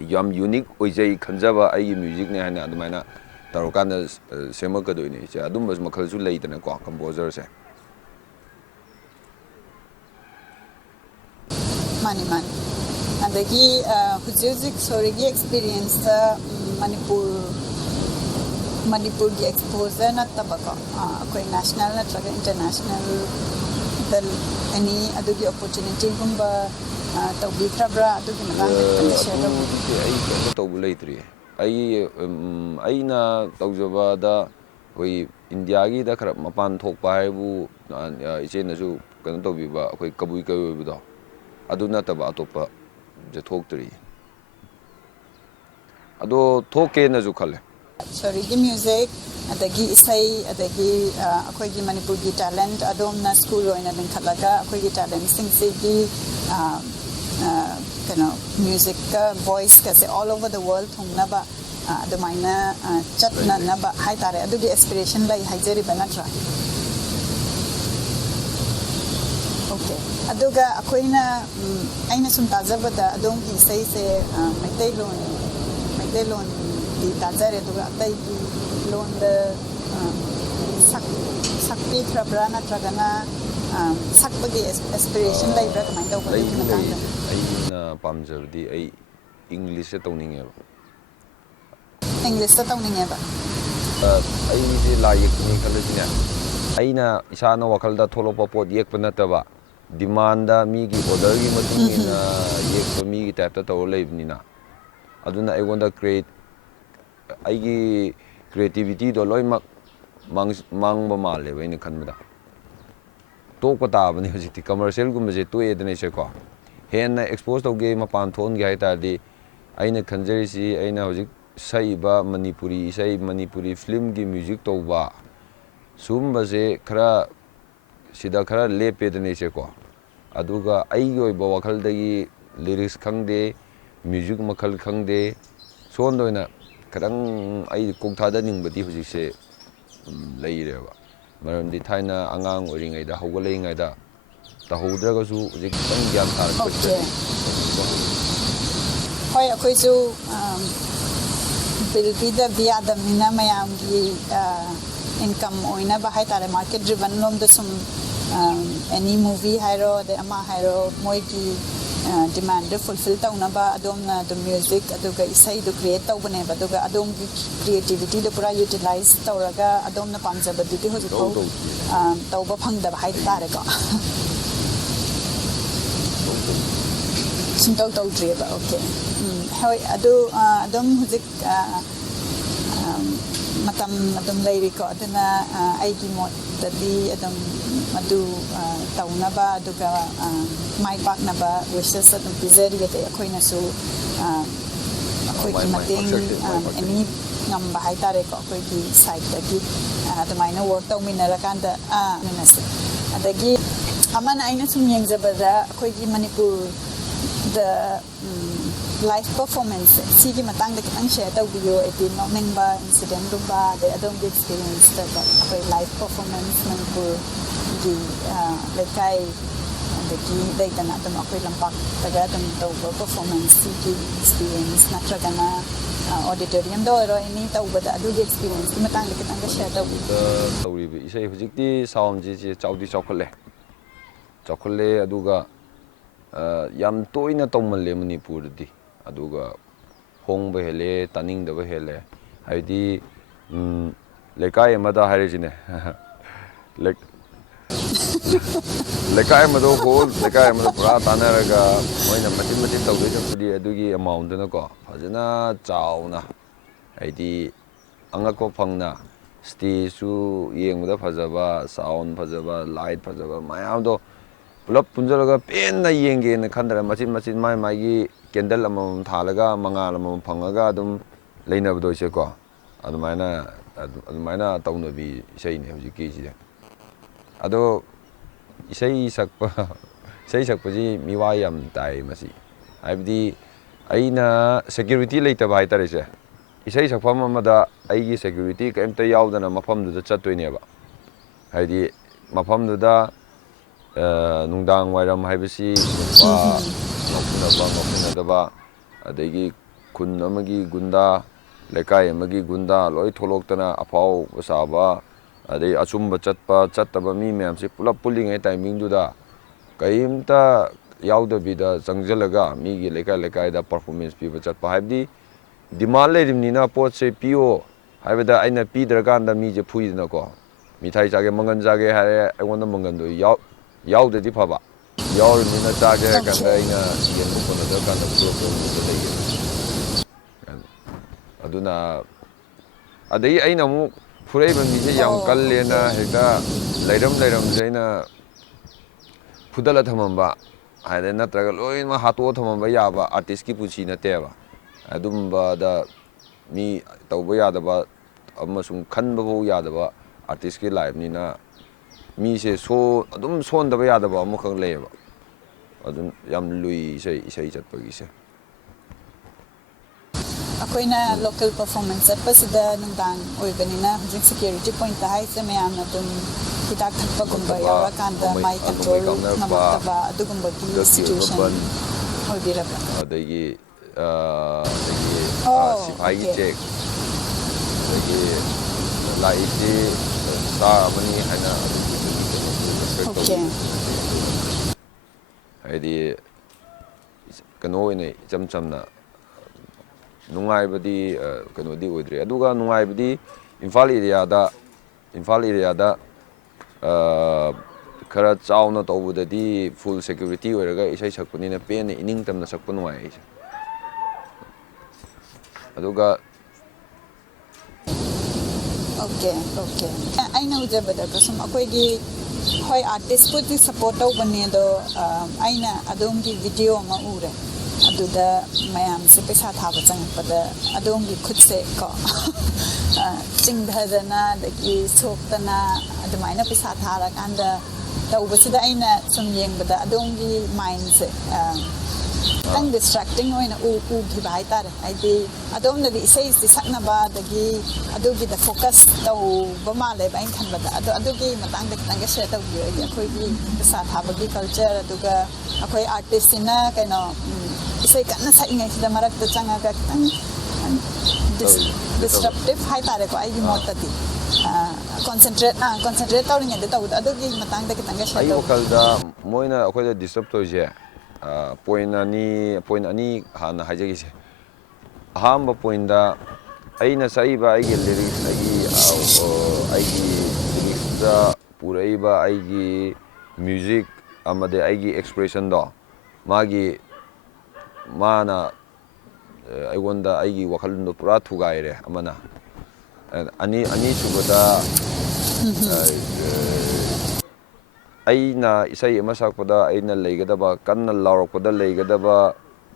yam unique oijai khanjaba ai music ni haina admaina tarokana semaka doini se adum bas makhal su leitana ko composer se mani adagi hujik sorigi experience Manipur gi exposure na tabaka koi national na traga international dal any adugi opportunity gumba tawbi khabra adugi naga share ai tawbu leitri aina tawjaba da koi ꯏꯟꯗꯤꯌꯥꯒꯤꯗ ꯈꯔ ꯃꯄꯥꯟ ꯊꯣꯛꯄ ꯍꯥꯏꯕꯨ ꯏꯆꯦꯅꯁꯨ ꯀꯩꯅꯣ ꯇꯧꯕꯤꯕ ꯑꯩꯈꯣꯏ ꯀꯕꯨꯏ ꯑꯣꯏꯕꯗꯣ ꯑꯗꯨ ꯅꯠꯇꯕ ꯑꯇꯣꯞꯄ ꯊꯣꯛꯇ꯭ꯔꯤ ꯑꯗꯣ ꯊꯣꯛꯀꯦꯅꯁꯨ ꯈꯜꯂꯦ ꯁꯣꯔꯤꯒꯤ ꯃ꯭ꯌꯨꯖꯤꯛ ꯑꯗꯒꯤ ꯏꯁꯩ ꯑꯗꯒꯤ ꯑꯩꯈꯣꯏꯒꯤ ꯃꯅꯤꯄꯨꯔꯒꯤ ꯇꯦꯂꯦꯟꯠ ꯑꯗꯣꯝꯅ ꯁ꯭ꯀꯨꯜ ꯑꯣꯏꯅ ꯂꯤꯡꯈꯠꯂꯒ ꯑꯩꯈꯣꯏꯒꯤ ꯇꯦꯂꯦꯟꯠꯁꯤꯡꯁꯤꯒꯤ ꯀꯩꯅꯣ ꯃ꯭ꯌꯨꯖꯤꯛꯀ ꯚꯣꯏꯁꯀꯁꯦ ꯑꯣꯜ ꯑꯣꯚꯔ ꯗ ꯋꯥꯔꯜ ꯊꯨꯡꯅꯕ ꯑꯗꯨꯃꯥꯏꯅ ꯆꯠꯅꯅꯕ ꯍꯥꯏꯇꯥꯔꯦ ꯑꯗꯨꯒꯤ ꯑꯦꯁꯄꯤꯔꯦꯁꯟ ꯂꯩ ꯍꯥꯏꯖꯔꯤꯕ ꯅꯠꯇ꯭ꯔꯥ ꯑꯣꯀꯦ ꯑꯗꯨꯒ ꯑꯩꯈꯣꯏꯅ ꯑꯩꯅ ꯁꯨꯝ ꯇꯥꯖꯕꯗ ꯑꯗꯣꯝꯒꯤ ꯏꯁꯩꯁꯦ ꯃꯩꯇꯩꯂꯣꯟꯗꯤ ꯇꯥꯖꯔꯦ ꯑꯗꯨꯒ ꯑꯇꯩꯒꯤ ꯂꯣꯟꯗ ꯁꯛꯄꯤꯈ꯭ꯔꯕ꯭ꯔꯥ ꯅꯠꯇ꯭ꯔꯒꯅ ꯁꯛꯄꯒꯤ ꯑꯦꯁꯄꯤꯔꯦꯁꯟ ꯂꯩꯕ꯭ꯔꯥ ꯀꯃꯥꯏꯅ ꯇꯧꯕ ꯑꯗꯨꯒꯤ ꯃꯇꯥꯡꯗ ꯑꯩꯅ ꯄꯥꯝꯖꯕꯗꯤ ꯑꯩ ꯏꯪꯂꯤꯁꯇ ꯇꯧꯅꯤꯡꯉꯦꯕ ꯏꯪꯂꯤꯁꯇ ꯇꯧꯅꯤꯡꯉꯦꯕ ꯑꯩꯁꯦ ꯂꯥꯏ ꯌꯦꯛꯄꯅꯤ ꯈꯜꯂꯁꯤꯅꯦ ꯑꯩꯅ ꯏꯁꯥꯅ ꯋꯥꯈꯜꯗ ꯊꯣꯛꯂꯛꯄ ꯄꯣꯠ ꯌꯦꯛꯄ ꯅꯠꯇꯕ ꯗꯤꯃꯥꯟꯗ ꯃꯤꯒꯤ ꯑꯣꯔꯗꯔꯒꯤ ꯃꯇꯨꯡ ꯏꯟꯅ ꯌꯦꯛꯄ ꯃꯤꯒꯤ ꯇꯥꯏꯞꯇ ꯇꯧꯔ ꯂꯩꯕꯅꯤꯅ ꯑꯗꯨꯅ ꯑꯩꯉꯣꯟꯗ ꯑꯩꯒꯤ ꯀ꯭ꯔꯤꯌꯦꯇꯤꯕꯤꯇꯤꯗꯣ ꯂꯣꯏꯅꯃꯛ ꯃꯥꯡꯕ ꯃꯥꯜꯂꯦꯕ ꯑꯩꯅ ꯈꯟꯕꯗ ꯇꯣꯛꯄ ꯇꯥꯕꯅꯤ ꯍꯧꯖꯤꯛꯇꯤ ꯀꯃꯔꯁꯤꯌꯦꯜꯒꯨꯝꯕꯁꯦ ꯇꯣꯛꯑꯦꯗꯅ ꯏꯁꯦꯀꯣ ꯍꯦꯟꯅ ꯑꯦꯛꯁꯄꯣꯖ ꯇꯧꯒꯦ ꯃꯄꯥꯟ ꯊꯣꯛꯍꯟꯒꯦ ꯍꯥꯏ ꯇꯥꯔꯗꯤ ꯑꯩꯅ ꯈꯟꯖꯔꯤꯁꯤ ꯑꯩꯅ ꯍꯧꯖꯤꯛ ꯁꯛꯏꯕ ꯃꯅꯤꯄꯨꯔꯤ ꯏꯁꯩ ꯃꯅꯤꯄꯨꯔꯤ ꯐꯤꯂꯝꯒꯤ ꯃ꯭ꯌꯨꯖꯤꯛ ꯇꯧꯕ ꯁꯨꯒꯨꯝꯕꯁꯦ ꯁꯤꯗ ꯈꯔ ꯂꯦꯞꯄꯦꯗꯅ ꯏꯆꯦꯀꯣ ꯑꯗꯨꯒ ꯑꯩꯒꯤ ꯑꯣꯏꯕ ꯋꯥꯈꯜꯗꯒꯤ ꯂꯤꯔꯤꯛꯁ ꯈꯪꯗꯦ ꯃ꯭ꯌꯨꯖꯤꯛ ꯃꯈꯜ ꯈꯪꯗꯦ ꯁꯣꯝꯗ ꯑꯣꯏꯅ ꯈꯤꯇꯪ ꯑꯩ ꯀꯣꯛ ꯊꯥꯗꯅꯤꯡꯕꯗꯤ ꯍꯧꯖꯤꯛꯁꯦ ꯂꯩꯔꯦꯕ ꯃꯔꯝꯗꯤ ꯊꯥꯏꯅ ꯑꯉꯥꯡ ꯑꯣꯏꯔꯤꯉꯩꯗ ꯍꯧꯒꯠꯂꯛꯏꯉꯩꯗ ꯇꯧꯍꯧꯗ꯭ꯔꯒꯁꯨ ꯍꯧꯖꯤꯛ ꯈꯤꯇꯪ ꯒ꯭ꯌꯥꯟ ꯇꯥꯔꯛꯄꯁꯤꯗꯗꯤ ꯇꯧꯅꯤꯡꯕ ꯍꯧꯔꯛꯑꯦ ꯍꯣꯏ ꯑꯩꯈꯣꯏꯁꯨ ꯕꯤꯜ ꯄꯤꯗꯕꯗꯤ ꯌꯥꯗꯕꯅꯤꯅ ꯃꯌꯥꯝꯒꯤ ꯏꯟꯀꯝ ꯑꯣꯏꯅꯕ ꯍꯥꯏꯇꯥꯔꯦ ꯃꯥꯔꯀꯦꯠ ꯗ꯭ꯔꯤꯚꯟ ꯂꯣꯝꯗ ꯁꯨꯝ ꯑꯦꯅꯤ ꯃꯨꯚꯤ ꯍꯥꯏꯔꯣ ꯑꯗꯩ ꯑꯃ ꯍꯥꯏꯔꯣ ꯃꯣꯏꯒꯤ ꯗꯤꯃꯥꯟꯗꯨ ꯐꯨꯜꯐꯤꯜ ꯇꯧꯅꯕ ꯑꯗꯣꯝꯅ ꯑꯗꯨꯝ ꯃ꯭ꯌꯨꯖꯤꯛ ꯑꯗꯨꯒ ꯏꯁꯩꯗꯨ ꯀ꯭रिꯌꯦꯠ ꯇꯧꯕꯅꯦꯕ ꯑꯗꯨꯒ ꯑꯗꯣꯝꯒꯤ ꯀ꯭ꯔꯤꯌꯦꯇꯤꯕꯤꯇꯤꯗꯨ ꯄꯨꯔꯥ ꯌꯨꯇꯤꯂꯥꯏꯁ ꯇꯧꯔꯒ ꯑꯗꯣꯝꯅ ꯄꯥꯝꯖꯕꯗꯨꯗꯤ ꯍꯧꯖꯤꯛꯐꯥꯎ ꯇꯧꯕ ꯐꯪꯗꯕ ꯍꯥꯏꯇꯥꯔꯦꯀꯣ ꯁꯨꯡꯇꯧ ꯇꯧꯗ꯭ꯔꯤꯑꯕ ꯑꯣꯀꯦ ꯍꯣꯏ ꯑꯗꯨ ꯑꯗꯨꯝ ꯍꯧꯖꯤꯛ ꯃꯇꯝ ꯑꯗꯨꯝ ꯂꯩꯔꯤꯀꯣ ꯑꯗꯨꯅ ꯑꯩꯒꯤ ꯃꯣꯠꯇꯗꯤ ꯑꯗꯨꯝ ꯃꯗꯨ ꯇꯧꯅꯕ ꯑꯗꯨꯒ ꯃꯥꯏ ꯄꯥꯛꯅꯕ ꯋꯤꯁꯦꯁ ꯑꯗꯨꯝ ꯄꯤꯖꯔꯤ ꯑꯗꯩ ꯑꯩꯈꯣꯏꯅꯁꯨ ꯑꯩꯈꯣꯏꯒꯤ ꯃꯇꯦꯡ ꯑꯦꯅꯤ ꯉꯝꯕ ꯍꯥꯏꯇꯥꯔꯦꯀꯣ ꯑꯩꯈꯣꯏꯒꯤ ꯁꯥꯏꯠꯇꯒꯤ ꯑꯗꯨꯃꯥꯏꯅ ꯋꯔꯛ ꯇꯧꯃꯤꯟꯅꯔꯀꯥꯟꯗ ꯃꯤꯅꯁꯦ ꯑꯗꯒꯤ ꯑꯃꯅ ꯑꯩꯅ ꯁꯨꯝ ꯌꯦꯡꯖꯕꯗ ꯑꯩꯈꯣꯏꯒꯤ ꯃꯅꯤꯄꯨꯔꯗ ꯂꯥꯏꯐ ꯄꯔꯐꯣꯔꯃꯦꯟꯁꯁꯦ ꯁꯤꯒꯤ ꯃꯇꯥꯡꯗ ꯈꯤꯇꯪ ꯁꯦꯌꯔ ꯇꯧꯕꯤꯌꯣ ꯑꯩꯗꯤ ꯅꯣꯛꯅꯤꯡꯕ ꯏꯟꯁꯤꯗꯦꯟꯠꯒꯨꯝꯕ ꯑꯗꯩ ꯑꯗꯣꯝꯒꯤ ꯑꯦꯛꯁꯄꯤꯔꯤꯌꯦꯟꯁꯇꯀꯣ ꯑꯩꯈꯣꯏ ꯂꯥꯏꯐ ꯄꯔꯐꯣꯔꯃꯦꯟꯁ ꯃꯅꯤꯄꯨꯔꯒꯤ ꯂꯩꯀꯥꯏ ꯑꯗꯒꯤ ꯂꯩꯗꯅ ꯑꯗꯨꯝ ꯑꯩꯈꯣꯏ ꯂꯝꯄꯥꯛꯇꯒ ꯑꯗꯨꯝ ꯇꯧꯕ ꯄꯔꯐꯣꯔꯃꯦꯟꯁ ꯁꯤꯒꯤ ꯑꯦꯛꯁꯄꯤꯔꯤꯌꯦꯟꯁ ꯅꯠꯇ꯭ꯔꯒꯅ ꯑꯣꯗꯤꯇꯣꯔꯤꯌꯝꯗ ꯑꯣꯏꯔꯣ ꯑꯦꯅꯤ ꯇꯧꯕꯗ ꯑꯗꯨꯒꯤ ꯑꯦꯛꯁꯄꯤꯔꯤꯌꯦꯟꯁꯀꯤ ꯃꯇꯥꯡꯗ ꯈꯤꯇꯪꯒ ꯁꯦꯌꯔ ꯇꯧꯕꯤꯌꯨ ꯇꯧꯔꯤꯕ ꯏꯁꯩ ꯍꯧꯖꯤꯛꯇꯤ ꯁꯥꯎꯟꯁꯤꯁꯦ ꯆꯥꯎꯈꯠꯂꯦ ꯑꯗꯨꯒ ꯌꯥꯝ ꯇꯣꯏꯅ ꯇꯧꯃꯜꯂꯦ ꯃꯅꯤꯄꯨꯔꯗꯗꯤ ꯑꯗꯨꯒ ꯍꯣꯡꯕ ꯍꯦꯜꯂꯦ ꯇꯥꯅꯤꯡꯗꯕ ꯍꯦꯜꯂꯦ ꯍꯥꯏꯗꯤ ꯂꯩꯀꯥꯏ ꯑꯃꯗ ꯍꯥꯏꯔꯤꯁꯤꯅꯦ ꯂꯩꯀꯥꯏ ꯑꯃꯗ ꯂꯩꯀꯥꯏ ꯑꯃꯗ ꯄꯨꯔꯥ ꯇꯥꯟꯅꯔꯒ ꯃꯣꯏꯅ ꯃꯆꯤꯟ ꯃꯆꯤꯟ ꯇꯧꯗꯣꯏ ꯁꯔꯨꯛꯄꯨꯗꯤ ꯑꯗꯨꯒꯤ ꯑꯦꯃꯥꯎꯟꯗꯨꯅꯀꯣ ꯐꯖꯅ ꯆꯥꯎꯅ ꯍꯥꯏꯗꯤ ꯑꯉꯛꯄ ꯐꯪꯅ ꯁ꯭ꯇꯦꯖꯁꯨ ꯌꯦꯡꯕꯗ ꯐꯖꯕ ꯁꯥꯎꯟ ꯐꯖꯕ ꯂꯥꯏꯠ ꯐꯖꯕ ꯃꯌꯥꯝꯗꯣ ꯄꯨꯂꯞ ꯄꯨꯟꯁꯤꯜꯂꯒ ꯄꯦꯟꯅ ꯌꯦꯡꯒꯦꯅ ꯈꯟꯗꯔ ꯃꯆꯤꯟ ꯃꯥꯒꯤ ꯀꯦꯟꯗꯜ ꯑꯃꯃꯝ ꯊꯥꯜꯂꯒ ꯃꯉꯥꯜ ꯑꯃꯃꯝ ꯐꯪꯉꯒ ꯑꯗꯨꯝ ꯂꯩꯅꯕꯗꯣ ꯏꯆꯦꯀꯣ ꯑꯗꯨꯃꯥꯏꯅ ꯇꯧꯅꯕꯤ ꯏꯁꯩꯅꯦ ꯍꯧꯖꯤꯛꯀꯤꯁꯤꯗꯤ ꯑꯗꯣ ꯏꯁꯩ ꯁꯛꯄꯁꯤ ꯃꯤꯋꯥ ꯌꯥꯝ ꯇꯥꯏ ꯃꯁꯤ ꯍꯥꯏꯕꯗꯤ ꯑꯩꯅ ꯁꯦꯀ꯭ꯌꯨꯔꯤꯇꯤ ꯂꯩꯇꯕ ꯍꯥꯏꯇꯥꯔꯦ ꯏꯆꯦ ꯏꯁꯩ ꯁꯛꯐꯝ ꯑꯃꯗ ꯑꯩꯒꯤ ꯁꯦꯀ꯭ꯌꯨꯔꯤꯇꯤ ꯀꯔꯤꯝꯇ ꯌꯥꯎꯗꯅ ꯃꯐꯝꯗꯨꯗ ꯆꯠꯇꯣꯏꯅꯦꯕ ꯍꯥꯏꯗꯤ ꯃꯐꯝꯗꯨꯗ ꯅꯨꯡꯗꯥꯡ ꯋꯥꯏꯔꯝ ꯍꯥꯏꯕꯁꯤ ꯅꯨꯄꯥ ꯉꯥꯎꯁꯤꯟꯅꯗꯕ ꯑꯗꯒꯤ ꯈꯨꯟ ꯑꯃꯒꯤ ꯒꯨꯟꯗꯥ ꯂꯩꯀꯥꯏ ꯑꯃꯒꯤ ꯒꯨꯟꯗꯥ ꯂꯣꯏ ꯊꯣꯛꯂꯛꯇꯅ ꯑꯐꯥꯎꯕ ꯁꯥꯕ ꯑꯗꯩ ꯑꯆꯨꯝꯕ ꯆꯠꯇꯕ ꯃꯤ ꯃꯌꯥꯝꯁꯤ ꯄꯨꯂꯞ ꯄꯨꯜꯂꯤꯉꯩ ꯇꯥꯏꯃꯤꯡꯗꯨꯗ ꯀꯔꯤꯝꯇ ꯌꯥꯎꯗꯕꯤꯗ ꯆꯪꯁꯤꯜꯂꯒ ꯃꯤꯒꯤ ꯂꯩꯀꯥꯏꯗ ꯄꯔꯐꯣꯔꯃꯦꯟꯁ ꯄꯤꯕ ꯆꯠꯄ ꯍꯥꯏꯕꯗꯤ ꯗꯤꯃꯥꯟ ꯂꯩꯔꯤꯕꯅꯤꯅ ꯄꯣꯠꯁꯦ ꯄꯤꯌꯣ ꯍꯥꯏꯕꯗ ꯑꯩꯅ ꯄꯤꯗ꯭ꯔꯀꯥꯟꯗ ꯃꯤꯁꯦ ꯐꯨꯏꯗꯅꯀꯣ ꯃꯤꯊꯥꯏ ꯆꯥꯒꯦ ꯃꯪꯒꯟ ꯆꯥꯒꯦ ꯍꯥꯏꯔꯦ ꯑꯩꯉꯣꯟꯗ ꯃꯪꯒꯟꯗꯣ ꯌꯥꯎꯗ꯭ꯔꯗꯤ ꯐꯕ ꯌꯥꯎꯔꯤꯕꯅꯤꯅ ꯆꯥꯒꯦ ꯍꯥꯏꯔ ꯀꯥꯟꯗ ꯑꯩꯅ ꯌꯦꯟꯕ ꯀꯣꯟꯅꯗ꯭ꯔꯀꯥꯟꯗ ꯐꯨꯔꯛꯄꯒꯨꯝꯕꯗ ꯂꯩꯌꯦꯕ ꯑꯗꯨꯅ ꯑꯗꯒꯤ ꯑꯩꯅ ꯑꯃꯨꯛ ꯐꯨꯔꯛꯏꯕ ꯃꯤꯁꯦ ꯌꯥꯝ ꯀꯜꯂꯦꯅ ꯍꯦꯛꯇ ꯂꯩꯔꯝꯁꯦ ꯑꯩꯅ ꯐꯨꯗꯠꯂ ꯊꯝꯃꯝꯕ ꯍꯥꯏꯗꯤ ꯅꯠꯇ꯭ꯔꯒ ꯂꯣꯏꯅꯃꯛ ꯍꯥꯠꯇꯣꯛꯑ ꯊꯝꯃꯝꯕ ꯌꯥꯕ ꯑꯥꯔꯇꯤꯁꯀꯤ ꯄꯨꯟꯁꯤ ꯅꯠꯇꯦꯕ ꯑꯗꯨꯝꯕꯗ ꯃꯤ ꯇꯧꯕ ꯌꯥꯗꯕ ꯑꯃꯁꯨꯡ ꯈꯟꯕ ꯐꯥꯎ ꯌꯥꯗꯕ ꯑꯥꯔꯇꯤꯁꯀꯤ ꯂꯥꯏꯐꯅꯤꯅ ꯃꯤꯁꯦ ꯑꯗꯨꯝ ꯁꯣꯟꯗꯕ ꯌꯥꯗꯕ ꯑꯃꯈꯛ ꯂꯩꯌꯦꯕ ꯑꯗꯨꯝ ꯌꯥꯝ ꯂꯨꯏ ꯏꯁꯩ ꯆꯠꯄꯒꯤꯁꯦ ꯑꯩꯈꯣꯏꯅ ꯂꯣꯀꯦꯜ ꯄꯔꯐꯣꯔꯃꯦꯟꯁ ꯆꯠꯄꯁꯤꯗ ꯅꯨꯡꯗꯥꯡ ꯑꯣꯏꯕꯅꯤꯅ ꯍꯧꯖꯤꯛ ꯁꯦꯀ꯭ꯌꯨꯔꯤꯇꯤ ꯄꯣꯏꯟꯠꯇ ꯍꯥꯏꯁꯦ ꯃꯌꯥꯝꯅ ꯑꯗꯨꯝ ꯍꯤꯗꯥꯛ ꯊꯛꯄꯒꯨꯝꯕ ꯌꯥꯎꯔꯀꯥꯟꯗ ꯃꯥꯏ ꯀꯟꯇ꯭ꯔꯣꯜ ꯉꯝꯃꯛꯇꯕ ꯑꯗꯨꯒꯨꯝꯕꯒꯤ ꯁꯤꯆꯨꯋꯦꯁꯟ ꯑꯣꯏꯕꯤꯔꯕ꯭ꯔꯥ ꯑꯗꯒꯤ ꯁꯤꯐꯥꯏꯒꯤ ꯑꯣꯀꯦ ꯆꯦꯛ ꯑꯗꯒꯤ ꯂꯥꯛꯏꯁꯤ ꯁ꯭ꯇꯥꯔ ꯑꯃꯅꯤ ꯍꯥꯏꯅ ꯑꯗꯨꯒꯨꯝꯕꯒꯤ ꯀꯩꯅꯣꯁꯨ ꯔꯦꯁꯄꯦꯛ ꯑꯣꯀꯦ ꯇꯧꯕꯤꯕ ꯍꯥꯏꯗꯤ ꯀꯩꯅꯣ ꯑꯣꯏꯅ ꯏꯆꯝ ꯆꯝꯅ ꯅꯨꯡꯉꯥꯏꯕꯗꯤ ꯀꯩꯅꯣꯗꯤ ꯑꯣꯏꯗ꯭ꯔꯦ ꯑꯗꯨꯒ ꯅꯨꯡꯉꯥꯏꯕꯗꯤ ꯏꯝꯐꯥꯜ ꯑꯦꯔꯤꯌꯥꯗ ꯈꯔ ꯆꯥꯎꯅ ꯇꯧꯕꯗꯗꯤ ꯐꯨꯜ ꯁꯦꯀ꯭ꯌꯨꯔꯤꯇꯤ ꯑꯣꯏꯔꯒ ꯏꯁꯩ ꯁꯛꯄꯅꯤꯅ ꯄꯦꯟꯅ ꯏꯅꯤꯡꯇꯝꯅ ꯁꯛꯄ ꯅꯨꯡꯉꯥꯏ ꯑꯩꯁꯦ ꯑꯗꯨꯒ ꯑꯣꯀꯦ ꯑꯩꯅ ꯎꯖꯕꯗꯀꯣ ꯁꯨꯝ ꯑꯩꯈꯣꯏꯒꯤ ꯍꯣꯏ ꯑꯥꯔꯇꯤꯁꯄꯨꯗꯤ ꯁꯞꯄꯣꯔꯠ ꯇꯧꯕꯅꯦ ꯑꯗꯣ ꯑꯩꯅ ꯑꯗꯣꯝꯒꯤ ꯚꯤꯗꯤꯑꯣ ꯑꯃ ꯎꯔꯦ ꯑꯗꯨꯗ ꯃꯌꯥꯝꯁꯦ ꯄꯩꯁꯥ ꯊꯥꯕ ꯆꯪꯉꯛꯄꯗ ꯑꯗꯣꯝꯒꯤ ꯈꯨꯠꯁꯦ ꯀꯣ ꯆꯤꯡꯊꯗꯅ ꯑꯗꯒꯤ ꯁꯣꯛꯇꯅ ꯑꯗꯨꯃꯥꯏꯅ ꯄꯩꯁꯥ ꯊꯥꯔꯀꯥꯟꯗ ꯇꯧꯕꯁꯤꯗ ꯑꯩꯅ ꯁꯨꯝ ꯌꯦꯡꯕꯗ ꯑꯗꯣꯝꯒꯤ ꯃꯥꯏꯟꯁꯦ ꯈꯤꯇꯪ ꯗꯤꯁꯇ꯭ꯔꯦꯛꯇꯤꯡ ꯑꯣꯏꯅ ꯎꯈꯤꯕ ꯍꯥꯏꯇꯥꯔꯦ ꯍꯥꯏꯗꯤ ꯑꯗꯣꯝꯅꯗꯤ ꯏꯁꯩꯁꯤ ꯁꯛꯅꯕ ꯑꯗꯒꯤ ꯑꯗꯨꯒꯤꯗ ꯐꯣꯀꯁ ꯇꯧꯕ ꯃꯥꯜꯂꯦꯕ ꯑꯩꯅ ꯈꯟꯕꯗ ꯑꯗꯣ ꯑꯗꯨꯒꯤ ꯃꯇꯥꯡꯗ ꯈꯤꯇꯪꯒ ꯁꯤꯌꯔ ꯇꯧꯕꯤꯌꯨ ꯍꯥꯏꯗꯤ ꯑꯩꯈꯣꯏꯒꯤ ꯄꯩꯁꯥ ꯊꯥꯕꯒꯤ ꯀꯜꯆꯔ ꯑꯗꯨꯒ ꯑꯩꯈꯣꯏ ꯑꯥꯔꯇꯤꯁꯁꯤꯅ ꯀꯩꯅꯣ ꯏꯁꯩ ꯀꯟꯅ ꯁꯛꯏꯉꯩꯁꯤꯗ ꯃꯔꯛꯇ ꯆꯪꯉꯒ ꯈꯤꯇꯪ ꯗꯤꯁꯇ꯭ꯔꯞꯇꯤꯞ ꯍꯥꯏꯇꯥꯔꯦꯀꯣ ꯑꯩꯒꯤ ꯃꯣꯠꯇꯗꯤ ꯀꯣꯟꯁꯦꯟꯇ꯭ꯔꯦꯠ ꯇꯧꯔꯤꯉꯩꯗ ꯇꯧꯕꯗꯣ ꯑꯗꯨꯒꯤ ꯃꯇꯥꯡꯗ ꯈꯤꯇꯪꯒ ꯁꯤꯌꯔ ꯑꯩ ꯇꯧꯕꯤꯌꯨ ꯋꯥꯈꯜꯗ ꯃꯣꯏꯅ ꯑꯩꯈꯣꯏꯗ ꯗꯤꯁꯇꯔꯕ ꯇꯧꯔꯤꯁꯦ ꯄꯣꯏꯟ ꯑꯅꯤ ꯍꯥꯟꯅ ꯍꯥꯏꯖꯈꯤꯁꯦ ꯑꯍꯥꯟꯕ ꯄꯣꯏꯟꯗ ꯑꯩꯅ ꯁꯛꯏꯕ ꯑꯩꯒꯤ ꯂꯤꯔꯤꯛꯁꯇ ꯄꯨꯔꯛꯏꯕ ꯑꯩꯒꯤ ꯃ꯭ꯌꯨꯖꯤꯛ ꯑꯃꯗꯤ ꯑꯩꯒꯤ ꯑꯦꯛꯁꯄ꯭ꯔꯦꯁꯟꯗꯣ ꯃꯥꯅ ꯑꯩꯉꯣꯟꯗ ꯑꯩꯒꯤ ꯋꯥꯈꯜꯂꯣꯟꯗꯣ ꯄꯨꯔꯥ ꯊꯨꯒꯥꯏꯔꯦ ꯑꯃꯅ ꯑꯅꯤꯁꯨꯕꯗ ꯑꯩꯅ ꯏꯁꯩ ꯑꯃ ꯁꯛꯄꯗ ꯑꯩꯅ ꯂꯩꯒꯗꯕ ꯀꯟꯅ ꯂꯥꯎꯔꯛꯄꯗ ꯂꯩꯒꯗꯕ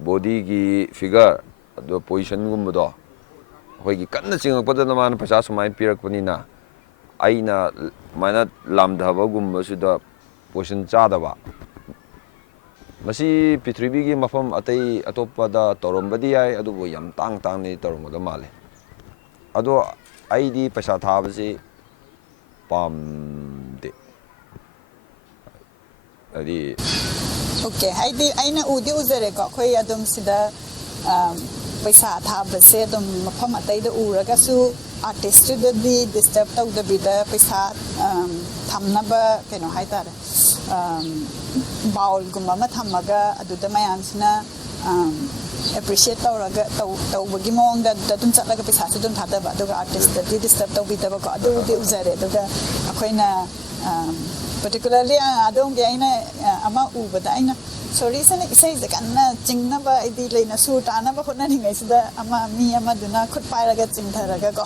ꯕꯣꯗꯤꯒꯤ ꯐꯤꯒꯔ ꯑꯗꯨꯒ ꯄꯣꯖꯤꯁꯟꯒꯨꯝꯕꯗꯣ ꯑꯩꯈꯣꯏꯒꯤ ꯀꯟꯅ ꯆꯤꯡꯉꯛꯄꯗꯅ ꯃꯥꯅ ꯄꯩꯁꯥ ꯁꯨꯃꯥꯏꯅ ꯄꯤꯔꯛꯄꯅꯤꯅ ꯑꯩꯅ ꯁꯨꯃꯥꯏꯅ ꯂꯥꯝꯙꯕꯒꯨꯝꯕꯁꯤꯗ ꯄꯣꯖꯤꯁꯟ ꯆꯥꯗꯕ ꯃꯁꯤ ꯄ꯭ꯔꯤꯊꯤꯕꯤꯒꯤ ꯃꯐꯝ ꯑꯇꯣꯞꯄꯗ ꯇꯧꯔꯝꯕꯗꯤ ꯌꯥꯏ ꯑꯗꯨꯕꯨ ꯌꯥꯝ ꯇꯥꯡꯅꯗꯤ ꯇꯧꯔꯝꯒꯗꯕ ꯃꯥꯜꯂꯦ ꯑꯗꯣ ꯑꯩꯗꯤ ꯄꯩꯁꯥ ꯊꯥꯕꯁꯤ ꯄꯥꯝꯗꯦ ꯍꯥꯏꯗꯤ ꯑꯣꯀꯦ ꯍꯥꯏꯗꯤ ꯑꯩꯅ ꯎꯖꯔꯦꯀꯣ ꯑꯩꯈꯣꯏ ꯑꯗꯨꯝ ꯁꯤꯗ ꯄꯩꯁꯥ ꯊꯥꯕꯁꯦ ꯑꯗꯨꯝ ꯃꯐꯝ ꯑꯇꯩꯗ ꯎꯔꯒꯁꯨ ꯑꯥꯔꯇꯤꯁꯇꯨꯗꯗꯤ ꯗꯤꯁꯇꯔꯕ ꯇꯧꯗꯕꯤꯗ ꯄꯩꯁꯥ ꯊꯝꯅꯕ ꯀꯩꯅꯣ ꯍꯥꯏꯇꯥꯔꯦ ꯕꯥꯎꯜꯒꯨꯝꯕ ꯑꯃ ꯊꯝꯃꯒ ꯑꯗꯨꯗ ꯃꯌꯥꯝꯁꯤꯅ ꯑꯦꯄ꯭ꯔꯤꯁꯤꯌꯦꯠ ꯇꯧꯕꯒꯤ ꯃꯑꯣꯡꯗ ꯑꯗꯨꯗ ꯑꯗꯨꯝ ꯆꯠꯂꯒ ꯄꯩꯁꯥꯁꯨ ꯑꯗꯨꯝ ꯊꯥꯗꯕ ꯑꯗꯨꯒ ꯑꯥꯔꯇꯤꯁꯇꯗꯤ ꯗꯤꯁꯇꯔꯕ ꯇꯧꯕꯤꯗꯕꯀꯣ ꯑꯗꯨꯗꯤ ꯎꯖꯔꯦ ꯑꯗꯨꯒ ꯑꯩꯈꯣꯏꯅ ꯄꯔꯇꯤꯀꯨꯂꯔꯂꯤ ꯑꯗꯣꯝꯒꯤ ꯑꯩꯅ ꯑꯃ ꯎꯕꯗ ꯑꯩꯅ ꯁꯣꯔꯤꯁꯤꯅ ꯏꯁꯩꯁꯦ ꯀꯟꯅ ꯆꯤꯡꯅꯕ ꯍꯥꯏꯗꯤ ꯂꯩꯅ ꯁꯨꯔ ꯇꯥꯅꯕ ꯍꯣꯠꯅꯔꯤꯉꯩꯁꯤꯗ ꯃꯤ ꯑꯃꯗꯨꯅ ꯈꯨꯠ ꯄꯥꯏꯔꯒ ꯆꯤꯡꯊꯔꯒꯀꯣ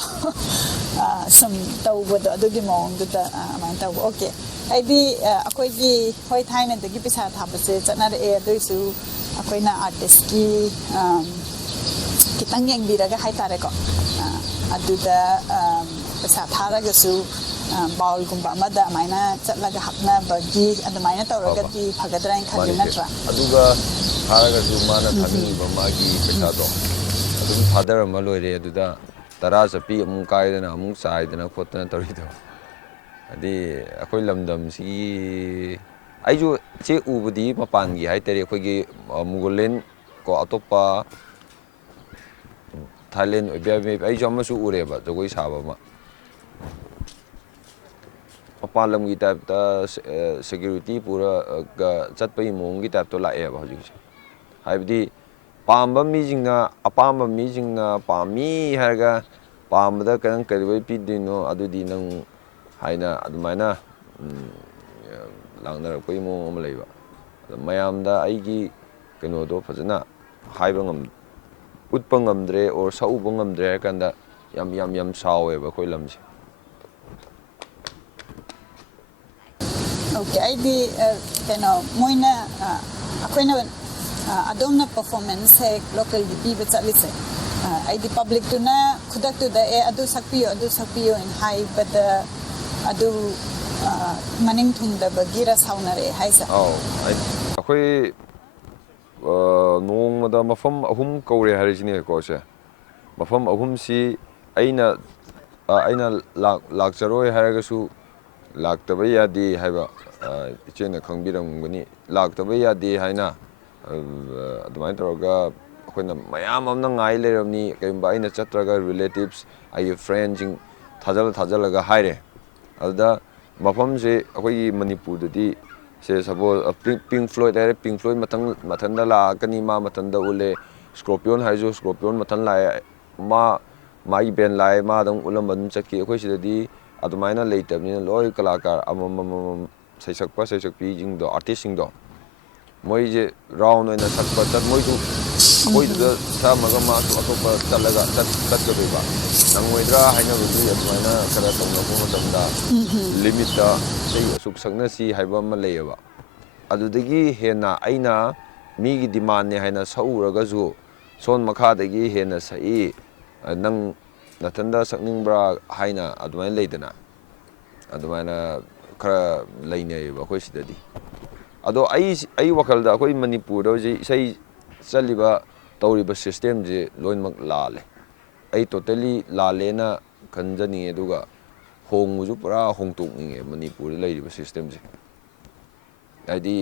ꯁꯨꯝ ꯇꯧꯕꯗꯣ ꯑꯗꯨꯒꯤ ꯃꯑꯣꯡꯗꯨꯗ ꯑꯗꯨꯃꯥꯏꯅ ꯇꯧꯕ ꯑꯣꯀꯦ ꯍꯥꯏꯗꯤ ꯑꯩꯈꯣꯏꯒꯤ ꯍꯣꯏ ꯊꯥꯏꯅꯗꯒꯤ ꯄꯩꯁꯥ ꯊꯥꯕꯁꯦ ꯆꯠꯅꯔꯛꯑꯦ ꯑꯗꯨꯏꯁꯨ ꯑꯩꯈꯣꯏꯅ ꯑꯥꯔꯇꯤꯁꯀꯤ ꯈꯤꯇꯪ ꯌꯦꯡꯕꯤꯔꯒ ꯍꯥꯏꯇꯥꯔꯦꯀꯣ ꯑꯗꯨꯗ ꯄꯩꯁꯥ ꯊꯥꯔꯒꯁꯨ ꯕꯥꯎꯜꯒꯨꯝꯕ ꯑꯃꯗ ꯑꯗꯨꯃꯥꯏꯅ ꯆꯠꯂꯒ ꯍꯥꯞꯅꯕꯒꯤ ꯑꯗꯨꯃꯥꯏꯅ ꯇꯧꯔꯒꯗꯤ ꯐꯒꯗ꯭ꯔꯥ ꯍꯥꯏꯅ ꯈꯜꯂꯤ ꯅꯠꯇ꯭ꯔꯥ ꯑꯗꯨꯒ ꯊꯥꯔꯒꯁꯨ ꯃꯥꯅ ꯊꯥꯅꯤꯡꯉꯤꯕ ꯃꯥꯒꯤ ꯄꯩꯁꯥꯗꯣ ꯑꯗꯨꯝ ꯊꯥꯗꯔꯝꯃ ꯂꯣꯏꯔꯦ ꯑꯗꯨꯗ ꯇꯔꯥ ꯆꯞꯄꯤ ꯑꯃꯨꯛ ꯀꯥꯏꯗꯅ ꯑꯃꯨꯛ ꯆꯥꯏꯗꯅ ꯈꯣꯠꯇꯅ ꯇꯧꯔꯤꯗꯣ ꯍꯥꯏꯗꯤ ꯑꯩꯈꯣꯏ ꯂꯝꯗꯝꯁꯤꯒꯤ ꯑꯩꯁꯨ ꯁꯤ ꯎꯕꯗꯤ ꯃꯄꯥꯟꯒꯤ ꯍꯥꯏꯇꯥꯔꯦ ꯑꯩꯈꯣꯏꯒꯤ ꯃꯨꯒꯣꯂꯦꯟ ꯀꯣ ꯑꯇꯣꯞꯄ ꯊꯥꯏꯂꯦꯟ ꯑꯣꯏꯕ ꯌꯥꯏ ꯑꯩꯁꯨ ꯑꯃꯁꯨ ꯎꯔꯦꯕ ꯖꯒꯣꯏ ꯁꯥꯕ ꯑꯃ ꯃꯄꯥꯟ ꯂꯝꯒꯤ ꯇꯥꯏꯞꯇ ꯁꯦꯀ꯭ꯌꯨꯔꯤꯇꯤ ꯄꯨꯔꯒ ꯆꯠꯄꯒꯤ ꯃꯑꯣꯡꯒꯤ ꯇꯥꯏꯞꯇꯣ ꯂꯥꯛꯑꯦꯕ ꯍꯧꯖꯤꯛꯁꯦ ꯍꯥꯏꯕꯗꯤ ꯑꯄꯥꯝꯕ ꯃꯤꯁꯤꯡꯅ ꯄꯥꯝꯃꯤ ꯍꯥꯏꯔꯒ ꯄꯥꯝꯕꯗ ꯀꯩꯗꯧꯕꯩ ꯄꯤꯗꯣꯏꯅꯣ ꯑꯗꯨꯗꯤ ꯅꯪ ꯍꯥꯏꯅ ꯑꯗꯨꯃꯥꯏꯅ ꯂꯥꯡꯅꯔꯛꯄꯒꯤ ꯃꯑꯣꯡ ꯑꯃ ꯂꯩꯕ ꯑꯗ ꯃꯌꯥꯝꯗ ꯑꯩꯒꯤ ꯀꯩꯅꯣꯗꯣ ꯐꯖꯅ ꯎꯠꯄ ꯉꯝꯗ꯭ꯔꯦ ꯑꯣꯔ ꯁꯛꯎꯕ ꯉꯝꯗ꯭ꯔꯦ ꯍꯥꯏꯔ ꯀꯥꯟꯗ ꯌꯥꯝ ꯁꯥꯎꯋꯦꯕ ꯑꯩꯈꯣꯏ ꯂꯝꯁꯦ Okay, ꯑꯩꯗꯤ ꯀꯩꯅꯣ ꯃꯣꯏꯅ ꯑꯩꯈꯣꯏꯅ ꯑꯗꯣꯝꯅ ꯄꯔꯐꯣꯔꯃꯦꯟꯁ ꯍꯦꯛ ꯂꯣꯀꯦꯜꯒꯤ ꯄꯤꯕ ꯆꯠꯂꯤꯁꯦ ꯑꯩꯗꯤ ꯄꯕ꯭ꯂꯤꯛꯇꯨꯅ ꯈꯨꯗꯛꯇꯨꯗ ꯑꯗꯨ ꯁꯛꯄꯤꯌꯣ ꯍꯥꯏꯕꯗ ꯑꯗꯨ ꯃꯅꯤꯡ ꯊꯨꯡꯗꯕꯒꯤꯔ ꯁꯥꯎꯅꯔꯦ ꯍꯥꯏꯁꯦ ꯑꯩꯈꯣꯏ ꯅꯣꯡꯃꯗ ꯃꯐꯝ ꯑꯍꯨꯝ ꯀꯧꯔꯦ ꯍꯥꯏꯔꯤꯁꯤꯅꯦꯀꯣ ꯁꯦ ꯃꯐꯝ ꯑꯍꯨꯝꯁꯤ ꯑꯩꯅ ꯂꯥꯛꯆꯔꯣꯏ ꯍꯥꯏꯔꯒꯁꯨ ꯂꯥꯛꯇꯕ ꯌꯥꯗꯦ ꯍꯥꯏꯕ ꯏꯆꯦꯅ ꯈꯪꯕꯤꯔꯝꯒꯅꯤ ꯂꯥꯛꯇꯕ ꯌꯥꯗꯦ ꯍꯥꯏꯅ ꯑꯗꯨꯃꯥꯏꯅ ꯇꯧꯔꯒ ꯑꯩꯈꯣꯏꯅ ꯃꯌꯥꯝ ꯑꯃꯅ ꯉꯥꯏ ꯂꯩꯔꯕꯅꯤ ꯀꯔꯤꯒꯨꯝꯕ ꯑꯩꯅ ꯆꯠꯇ꯭ꯔꯒ ꯔꯤꯂꯦꯇꯤꯚꯁ ꯑꯩꯒꯤ ꯐ꯭ꯔꯦꯟꯁꯤꯡ ꯊꯥꯖꯤꯜꯂꯒ ꯍꯥꯏꯔꯦ ꯑꯗꯨꯗ ꯃꯐꯝꯁꯦ ꯑꯩꯈꯣꯏꯒꯤ ꯃꯅꯤꯄꯨꯔꯗꯗꯤ ꯁꯦ ꯁꯄꯣꯁ ꯄꯤꯡ ꯐ꯭ꯂꯣꯏꯗ ꯍꯥꯏꯔꯦ ꯄꯤꯡ ꯐ꯭ꯂꯣꯏꯗ ꯃꯊꯟꯗ ꯂꯥꯛꯀꯅꯤ ꯃꯥ ꯃꯊꯟꯗ ꯎꯠꯂꯦ ꯁ꯭ꯀꯣꯔꯄꯤꯌꯣꯟ ꯍꯥꯏꯔꯁꯨ ꯁ꯭ꯀꯣꯔꯄꯤꯌꯣꯟ ꯃꯊꯟ ꯂꯥꯛꯑꯦ ꯃꯥꯒꯤ ꯕꯦꯟ ꯂꯥꯛꯑꯦ ꯃꯥ ꯑꯗꯨꯝ ꯎꯠꯂꯝꯕ ꯑꯗꯨꯝ ꯆꯠꯈꯤ ꯑꯩꯈꯣꯏ ꯁꯤꯗꯗꯤ ꯑꯗꯨꯃꯥꯏꯅ ꯂꯩꯇꯕꯅꯤꯅ ꯂꯣꯏ ꯀꯂꯥꯀꯥꯔ ꯑꯃꯃꯝ ꯁꯩꯁꯛꯄꯤꯁꯤꯡꯗꯣ ꯑꯥꯔꯇꯤꯁꯁꯤꯡꯗꯣ ꯃꯣꯏꯁꯦ ꯔꯥꯎꯟ ꯑꯣꯏꯅ ꯁꯛꯄ ꯃꯣꯏꯁꯨ ꯑꯩꯈꯣꯏꯗꯨꯗ ꯁꯛꯑꯝꯃꯒ ꯃꯥꯁꯨ ꯑꯇꯣꯞꯄ ꯆꯠꯀꯗꯣꯏꯕ ꯅꯪꯉꯣꯏꯗ꯭ꯔꯥ ꯍꯥꯏꯅꯕꯒꯤ ꯑꯗꯨꯃꯥꯏꯅ ꯈꯔ ꯇꯧꯅꯕ ꯃꯇꯝꯗ ꯂꯤꯃꯤꯠꯇ ꯏꯁꯩ ꯑꯁꯨꯛ ꯁꯛꯅꯁꯤ ꯍꯥꯏꯕ ꯑꯃ ꯂꯩꯌꯦꯕ ꯑꯗꯨꯗꯒꯤ ꯍꯦꯟꯅ ꯑꯩꯅ ꯃꯤꯒꯤ ꯗꯤꯃꯥꯟꯅꯦ ꯍꯥꯏꯅ ꯁꯛꯎꯔꯒꯁꯨ ꯁꯣꯟ ꯃꯈꯥꯗꯒꯤ ꯍꯦꯟꯅ ꯁꯛꯏ ꯅꯪ ꯅꯊꯟꯗ ꯁꯛꯅꯤꯡꯕ꯭ꯔꯥ ꯍꯥꯏꯅ ꯑꯗꯨꯃꯥꯏꯅ ꯂꯩꯗꯅ ꯑꯗꯨꯃꯥꯏꯅ ꯈꯔ ꯂꯩꯅꯩꯌꯦꯕ ꯑꯩꯈꯣꯏ ꯁꯤꯗꯗꯤ ꯑꯗꯣ ꯑꯩ ꯋꯥꯈꯜꯗ ꯑꯩꯈꯣꯏ ꯃꯅꯤꯄꯨꯔꯗ ꯍꯧꯖꯤꯛ ꯏꯁꯩ ꯆꯠꯂꯤꯕ ꯇꯧꯔꯤꯕ ꯁꯤꯁꯇꯦꯝꯁꯦ ꯂꯣꯏꯅꯃꯛ ꯂꯥꯜꯂꯦ ꯑꯩ ꯇꯣꯇꯦꯂꯤ ꯂꯥꯜꯂꯦꯅ ꯈꯟꯖꯅꯤꯡꯉꯦ ꯑꯗꯨꯒ ꯍꯣꯡꯕꯁꯨ ꯄꯨꯔꯥ ꯍꯣꯡꯇꯣꯛꯅꯤꯡꯉꯦ ꯃꯅꯤꯄꯨꯔꯗ ꯂꯩꯔꯤꯕ ꯁꯤꯁꯇꯦꯝꯁꯦ ꯍꯥꯏꯗꯤ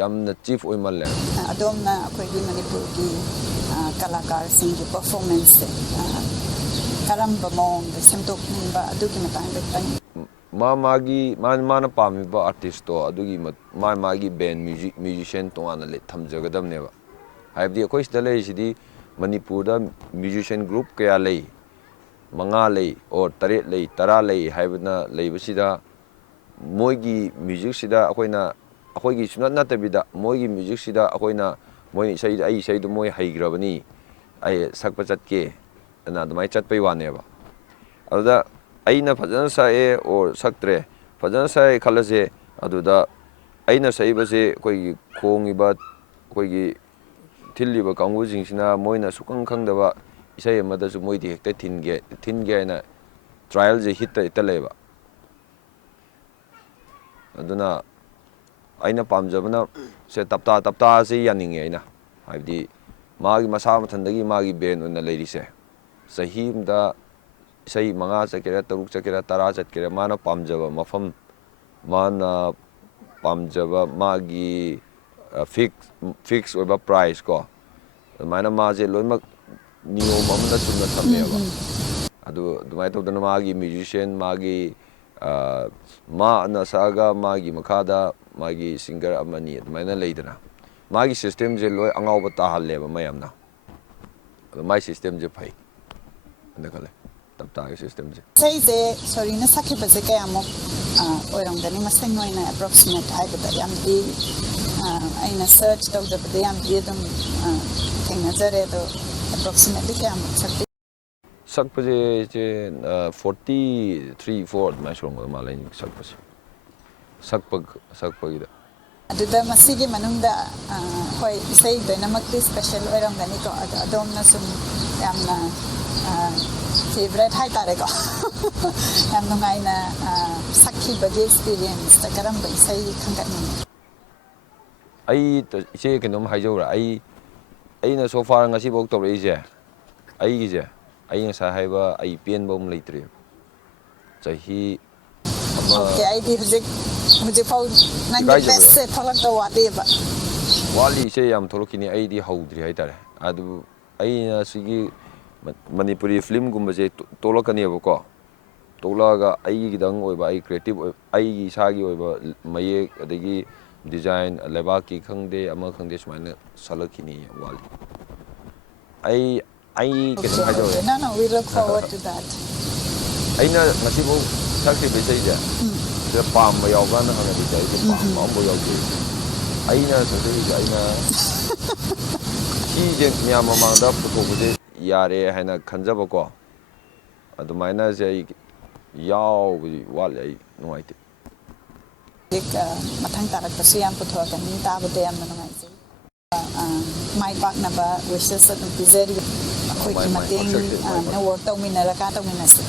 ꯌꯥꯝꯅ ꯆꯤꯐ ꯑꯣꯏꯃꯜꯂꯦ ꯑꯗꯣꯝꯅ ꯑꯩꯈꯣꯏꯒꯤ ꯃꯅꯤꯄꯨꯔꯒꯤ ꯀꯂꯥꯀꯥꯔꯁꯤꯡꯒꯤ ꯄꯔꯐꯣꯔꯃꯦꯟꯁꯁꯦ ꯀꯔꯝꯕ ꯃꯑꯣꯡꯗ ꯁꯦꯝꯗꯣꯛꯅꯤꯡꯕ ꯑꯗꯨꯒꯤ ꯃꯇꯥꯡꯗ ꯈꯤꯇꯪ ꯃꯥꯅ ꯄꯥꯝꯃꯤꯕ ꯑꯥꯔꯇꯤꯁꯇꯣ ꯑꯗꯨꯒꯤ ꯃꯥꯒꯤ ꯕꯦꯟ ꯃ꯭ꯌꯨꯖꯤꯁꯤꯌꯥꯟ ꯇꯣꯉꯥꯟꯅ ꯊꯝꯖꯒꯗꯕꯅꯦꯕ ꯍꯥꯏꯕꯗꯤ ꯑꯩꯈꯣꯏ ꯁꯤꯗ ꯂꯩꯔꯤꯁꯤꯗꯤ ꯃꯅꯤꯄꯨꯔꯗ ꯃ꯭ꯌꯨꯖꯤꯁꯤꯌꯥꯟ ꯒ꯭ꯔꯨꯞ ꯀꯌꯥ ꯂꯩ 5 ꯂꯩ ꯑꯣꯔ 9 ꯂꯩ 10 ꯂꯩ ꯍꯥꯏꯕꯅ ꯂꯩꯕꯁꯤꯗ ꯃꯣꯏꯒꯤ ꯃ꯭ꯌꯨꯖꯤꯛꯁꯤꯗ ꯑꯩꯈꯣꯏꯒꯤ ꯁꯨꯅꯠ ꯅꯠꯇꯕꯤꯗ ꯃꯣꯏꯒꯤ ꯃ꯭ꯌꯨꯖꯤꯛꯁꯤꯗ ꯑꯩ ꯏꯁꯩꯗꯣ ꯃꯣꯏ ꯍꯩꯈ꯭ꯔꯕꯅꯤ ꯑꯩ ꯁꯛꯄ ꯆꯠꯀꯦ ꯑꯗꯨꯅ ꯑꯗꯨꯃꯥꯏꯅ ꯆꯠꯄꯩ ꯋꯥꯅꯦꯕ ꯑꯗꯨꯗ ꯑꯩꯅ ꯐꯖꯅ ꯁꯛꯑꯦ ꯑꯣꯔ ꯁꯛꯇ꯭ꯔꯦ ꯐꯖꯅ ꯁꯛꯑꯦ ꯈꯜꯂꯁꯦ ꯑꯗꯨꯗ ꯑꯩꯅ ꯁꯛꯏꯕꯁꯦ ꯑꯩꯈꯣꯏꯒꯤ ꯈꯣꯡꯉꯤꯕ ꯑꯩꯈꯣꯏꯒꯤ ꯊꯤꯜꯂꯤꯕ ꯀꯥꯡꯕꯨꯁꯤꯡꯁꯤꯅ ꯃꯣꯏꯅ ꯁꯨꯛꯈꯪ ꯈꯪꯗꯕ ꯏꯁꯩ ꯑꯃꯗꯁꯨ ꯃꯣꯏꯗꯤ ꯍꯦꯛꯇ ꯊꯤꯟꯒꯦ ꯍꯥꯏꯅ ꯇ꯭ꯔꯥꯏꯌꯦꯜꯁꯦ ꯍꯦꯛꯇ ꯂꯩꯌꯦꯕ ꯑꯗꯨꯅ ꯑꯩꯅ ꯄꯥꯝꯖꯕꯅ ꯁꯦ ꯇꯞꯇꯥꯁꯤ ꯌꯥꯅꯤꯡꯉꯦ ꯑꯩꯅ ꯍꯥꯏꯕꯗꯤ ꯃꯥꯒꯤ ꯃꯁꯥ ꯃꯊꯟꯗꯒꯤ ꯃꯥꯒꯤ ꯕꯦꯟ ꯑꯣꯏꯅ ꯂꯩꯔꯤꯁꯦ ꯆꯍꯤ ꯑꯃꯗ ꯏꯁꯩ 5 ꯆꯠꯀꯦꯔꯥ 6 ꯆꯠꯀꯦꯔꯥ 10 ꯆꯠꯀꯦꯔꯥ ꯃꯥꯅ ꯄꯥꯝꯖꯕ ꯃꯐꯝ ꯃꯥꯅ ꯄꯥꯝꯖꯕ ꯃꯥꯒꯤ ꯐꯤꯛꯁ ꯑꯣꯏꯕ ꯄ꯭ꯔꯥꯏꯁ ꯀꯣ ꯑꯗꯨꯃꯥꯏꯅ ꯃꯥꯁꯦ ꯂꯣꯏꯅꯃꯛ ꯅꯤꯌꯣꯝ ꯑꯃꯗ ꯆꯨꯝꯅ ꯊꯝꯃꯦꯕ ꯑꯗꯨꯃꯥꯏꯅ ꯇꯧꯗꯅ ꯃꯥꯒꯤ ꯃ꯭ꯌꯨꯖꯤꯁꯤꯌꯥꯟ ꯃꯥꯒꯤ ꯃꯥꯅ ꯁꯛꯑꯒ ꯃꯥꯒꯤ ꯃꯈꯥꯗ ꯃꯥꯒꯤ ꯁꯤꯡꯒꯔ ꯑꯃꯅꯤ ꯑꯗꯨꯃꯥꯏꯅ ꯂꯩꯗꯅ ꯃꯥꯒꯤ ꯁꯤꯁꯇꯦꯝꯁꯦ ꯂꯣꯏ ꯑꯉꯥꯎꯕ ꯇꯥꯍꯜꯂꯦꯕ ꯃꯌꯥꯝꯅ ꯑꯗꯣ ꯃꯥꯒꯤ ꯁꯤꯁꯇꯦꯝꯁꯦ ꯐꯩ ꯑꯅ ꯈꯜꯂꯦ ꯇꯞꯇꯥꯒꯤ ꯁꯤꯁꯇꯦꯝꯁꯦ ꯏꯁꯩꯁꯦ ꯁꯣꯔꯤꯅ ꯁꯛꯈꯤꯕꯁꯦ ꯀꯌꯥꯃꯨꯛ ꯑꯣꯏꯔꯝꯒꯅꯤ ꯃꯁꯤꯡ ꯑꯣꯏꯅ ꯑꯦꯄ꯭ꯔꯣꯛꯁꯤꯃꯦꯠ ꯍꯥꯏꯕꯗ ꯌꯥꯝꯗꯤ ꯑꯩꯅ ꯁꯔꯆ ꯇꯧꯖꯕꯗ ꯌꯥꯝꯗꯤ ꯑꯗꯨꯝ ꯊꯦꯡꯅꯖꯔꯦ ꯑꯗꯣ ꯑꯦꯄ꯭ꯔꯣꯛꯁꯤꯃꯦꯠꯂꯤ ꯀꯌꯥꯃꯨꯛ ꯁꯛꯄꯁꯦ 43-4 ꯑꯗꯨꯃꯥꯏꯅ ꯁꯨꯔꯝꯒꯗꯧ ꯃꯥꯜꯂꯦ ꯁꯛꯄꯁꯦ ꯁꯛꯄꯒꯤꯗ ꯑꯗꯨꯗ ꯃꯁꯤꯒꯤ ꯃꯅꯨꯡꯗ ꯍꯣꯏ ꯏꯁꯩ ꯂꯣꯏꯅꯃꯛꯇꯤ ꯁ꯭ꯄꯦꯁꯦꯜ ꯑꯣꯏꯔꯝꯒꯅꯤꯀꯣ ꯑꯗꯣ ꯑꯗꯣꯝꯅ ꯁꯨꯝ ꯌꯥꯝꯅ ꯐꯦꯚꯔꯦꯠ ꯍꯥꯏꯇꯥꯔꯦꯀꯣ ꯌꯥꯝ ꯅꯨꯡꯉꯥꯏꯅ ꯁꯛꯈꯤꯕꯒꯤ ꯑꯦꯛꯁꯄꯤꯔꯤꯌꯦꯟꯁꯇ ꯀꯔꯝꯕ ꯏꯁꯩ ꯈꯟꯒꯠꯅꯤꯡꯉꯤ ꯑꯩ ꯏꯆꯦ ꯀꯩꯅꯣꯝ ꯍꯥꯏꯖꯧꯔꯥ ꯑꯩꯅ ꯁꯣꯐꯥꯔ ꯉꯁꯤꯐꯥꯎ ꯇꯧꯔꯛꯏꯁꯦ ꯑꯩꯒꯤꯁꯦ ꯑꯩ ꯉꯁꯥꯏ ꯍꯥꯏꯕ ꯑꯩ ꯄꯦꯟꯕ ꯑꯃ ꯂꯩꯇ꯭ꯔꯦꯕ ꯆꯍꯤ ꯑꯃ ꯑꯣꯀꯦ ꯑꯩꯗꯤ ꯍꯧꯖꯤꯛꯐꯥꯎ ꯅꯪꯒꯤ ꯕꯦꯁꯁꯦ ꯊꯣꯛꯂꯛꯇ ꯋꯥꯠꯂꯤꯕ ꯋꯥꯠꯂꯤ ꯏꯁꯩ ꯌꯥꯝ ꯊꯣꯛꯂꯛꯈꯤꯅꯤ ꯑꯩꯗꯤ ꯍꯧꯗ꯭ꯔꯤ ꯍꯥꯏꯇꯥꯔꯦ ꯑꯗꯨꯕꯨ ꯑꯩꯅ ꯁꯤꯒꯤ ꯃꯅꯤꯄꯨꯔꯤ ꯐꯤꯂꯝꯒꯨꯝꯕꯁꯦ ꯇꯣꯛꯂꯛꯀꯅꯦꯕꯀꯣ ꯇꯣꯛꯂꯛꯑꯒ ꯑꯩꯒꯤꯗꯪ ꯑꯣꯏꯕ ꯑꯩ ꯀ꯭ꯔꯤꯌꯦꯇꯤꯞ ꯑꯩꯒꯤ ꯏꯁꯥꯒꯤ ꯑꯣꯏꯕ ꯃꯌꯦꯛ ꯑꯗꯒꯤ ꯗꯤꯖꯥꯏꯟ ꯂꯩꯕꯥꯛꯀꯤ ꯈꯪꯗꯦ ꯑꯃ ꯈꯪꯗꯦ ꯁꯨꯃꯥꯏꯅ ꯁꯛꯂꯛꯈꯤꯅꯤ ꯌꯥꯝ ꯋꯥꯠꯂꯤ ꯑꯩ ꯀꯩꯅꯣꯝ ꯍꯥꯏꯖꯧꯔꯦ ꯑꯩꯅ ꯉꯁꯤꯐꯥꯎ ꯁꯛꯈ꯭ꯔꯤꯕ ꯏꯁꯩꯁꯦ ꯁꯤꯗ ꯄꯥꯝꯕ ꯌꯥꯎꯕ꯭ꯔꯥꯅ ꯍꯪꯉꯗꯤꯁꯦ ꯑꯩꯁꯦ ꯄꯥꯝꯕ ꯑꯃꯐꯥꯎ ꯌꯥꯎꯗꯦ ꯑꯩꯅ ꯁꯛꯆꯔꯤꯁꯦ ꯑꯩꯅ ꯁꯤꯁꯦ ꯃꯌꯥꯝ ꯃꯃꯥꯡꯗ ꯄꯨꯊꯣꯛꯄꯁꯦ ꯌꯥꯔꯦ ꯍꯥꯏꯅ ꯈꯟꯖꯕꯀꯣ ꯑꯗꯨꯃꯥꯏꯅꯁꯦ ꯑꯩ ꯌꯥꯎꯕꯁꯤ ꯋꯥꯠꯂꯦ ꯑꯩ ꯅꯨꯡꯉꯥꯏꯇꯦ ꯃꯊꯪ ꯇꯥꯔꯛꯄꯁꯨ ꯌꯥꯝ ꯄꯨꯊꯣꯔꯛꯀꯅꯤ ꯇꯥꯕꯗ ꯌꯥꯝꯅ ꯅꯨꯡꯉꯥꯏꯖꯩ ꯃꯥꯏ ꯄꯥꯛꯅꯕ ꯋꯤꯁꯦꯁ ꯑꯗꯨꯝ ꯄꯤꯖꯔꯤ ꯑꯩꯈꯣꯏꯒꯤ ꯃꯇꯦꯡ ꯋꯥꯔꯛ ꯇꯧꯃꯤꯟꯅꯔꯀꯥꯟ ꯇꯧꯃꯤꯟꯅꯁꯤ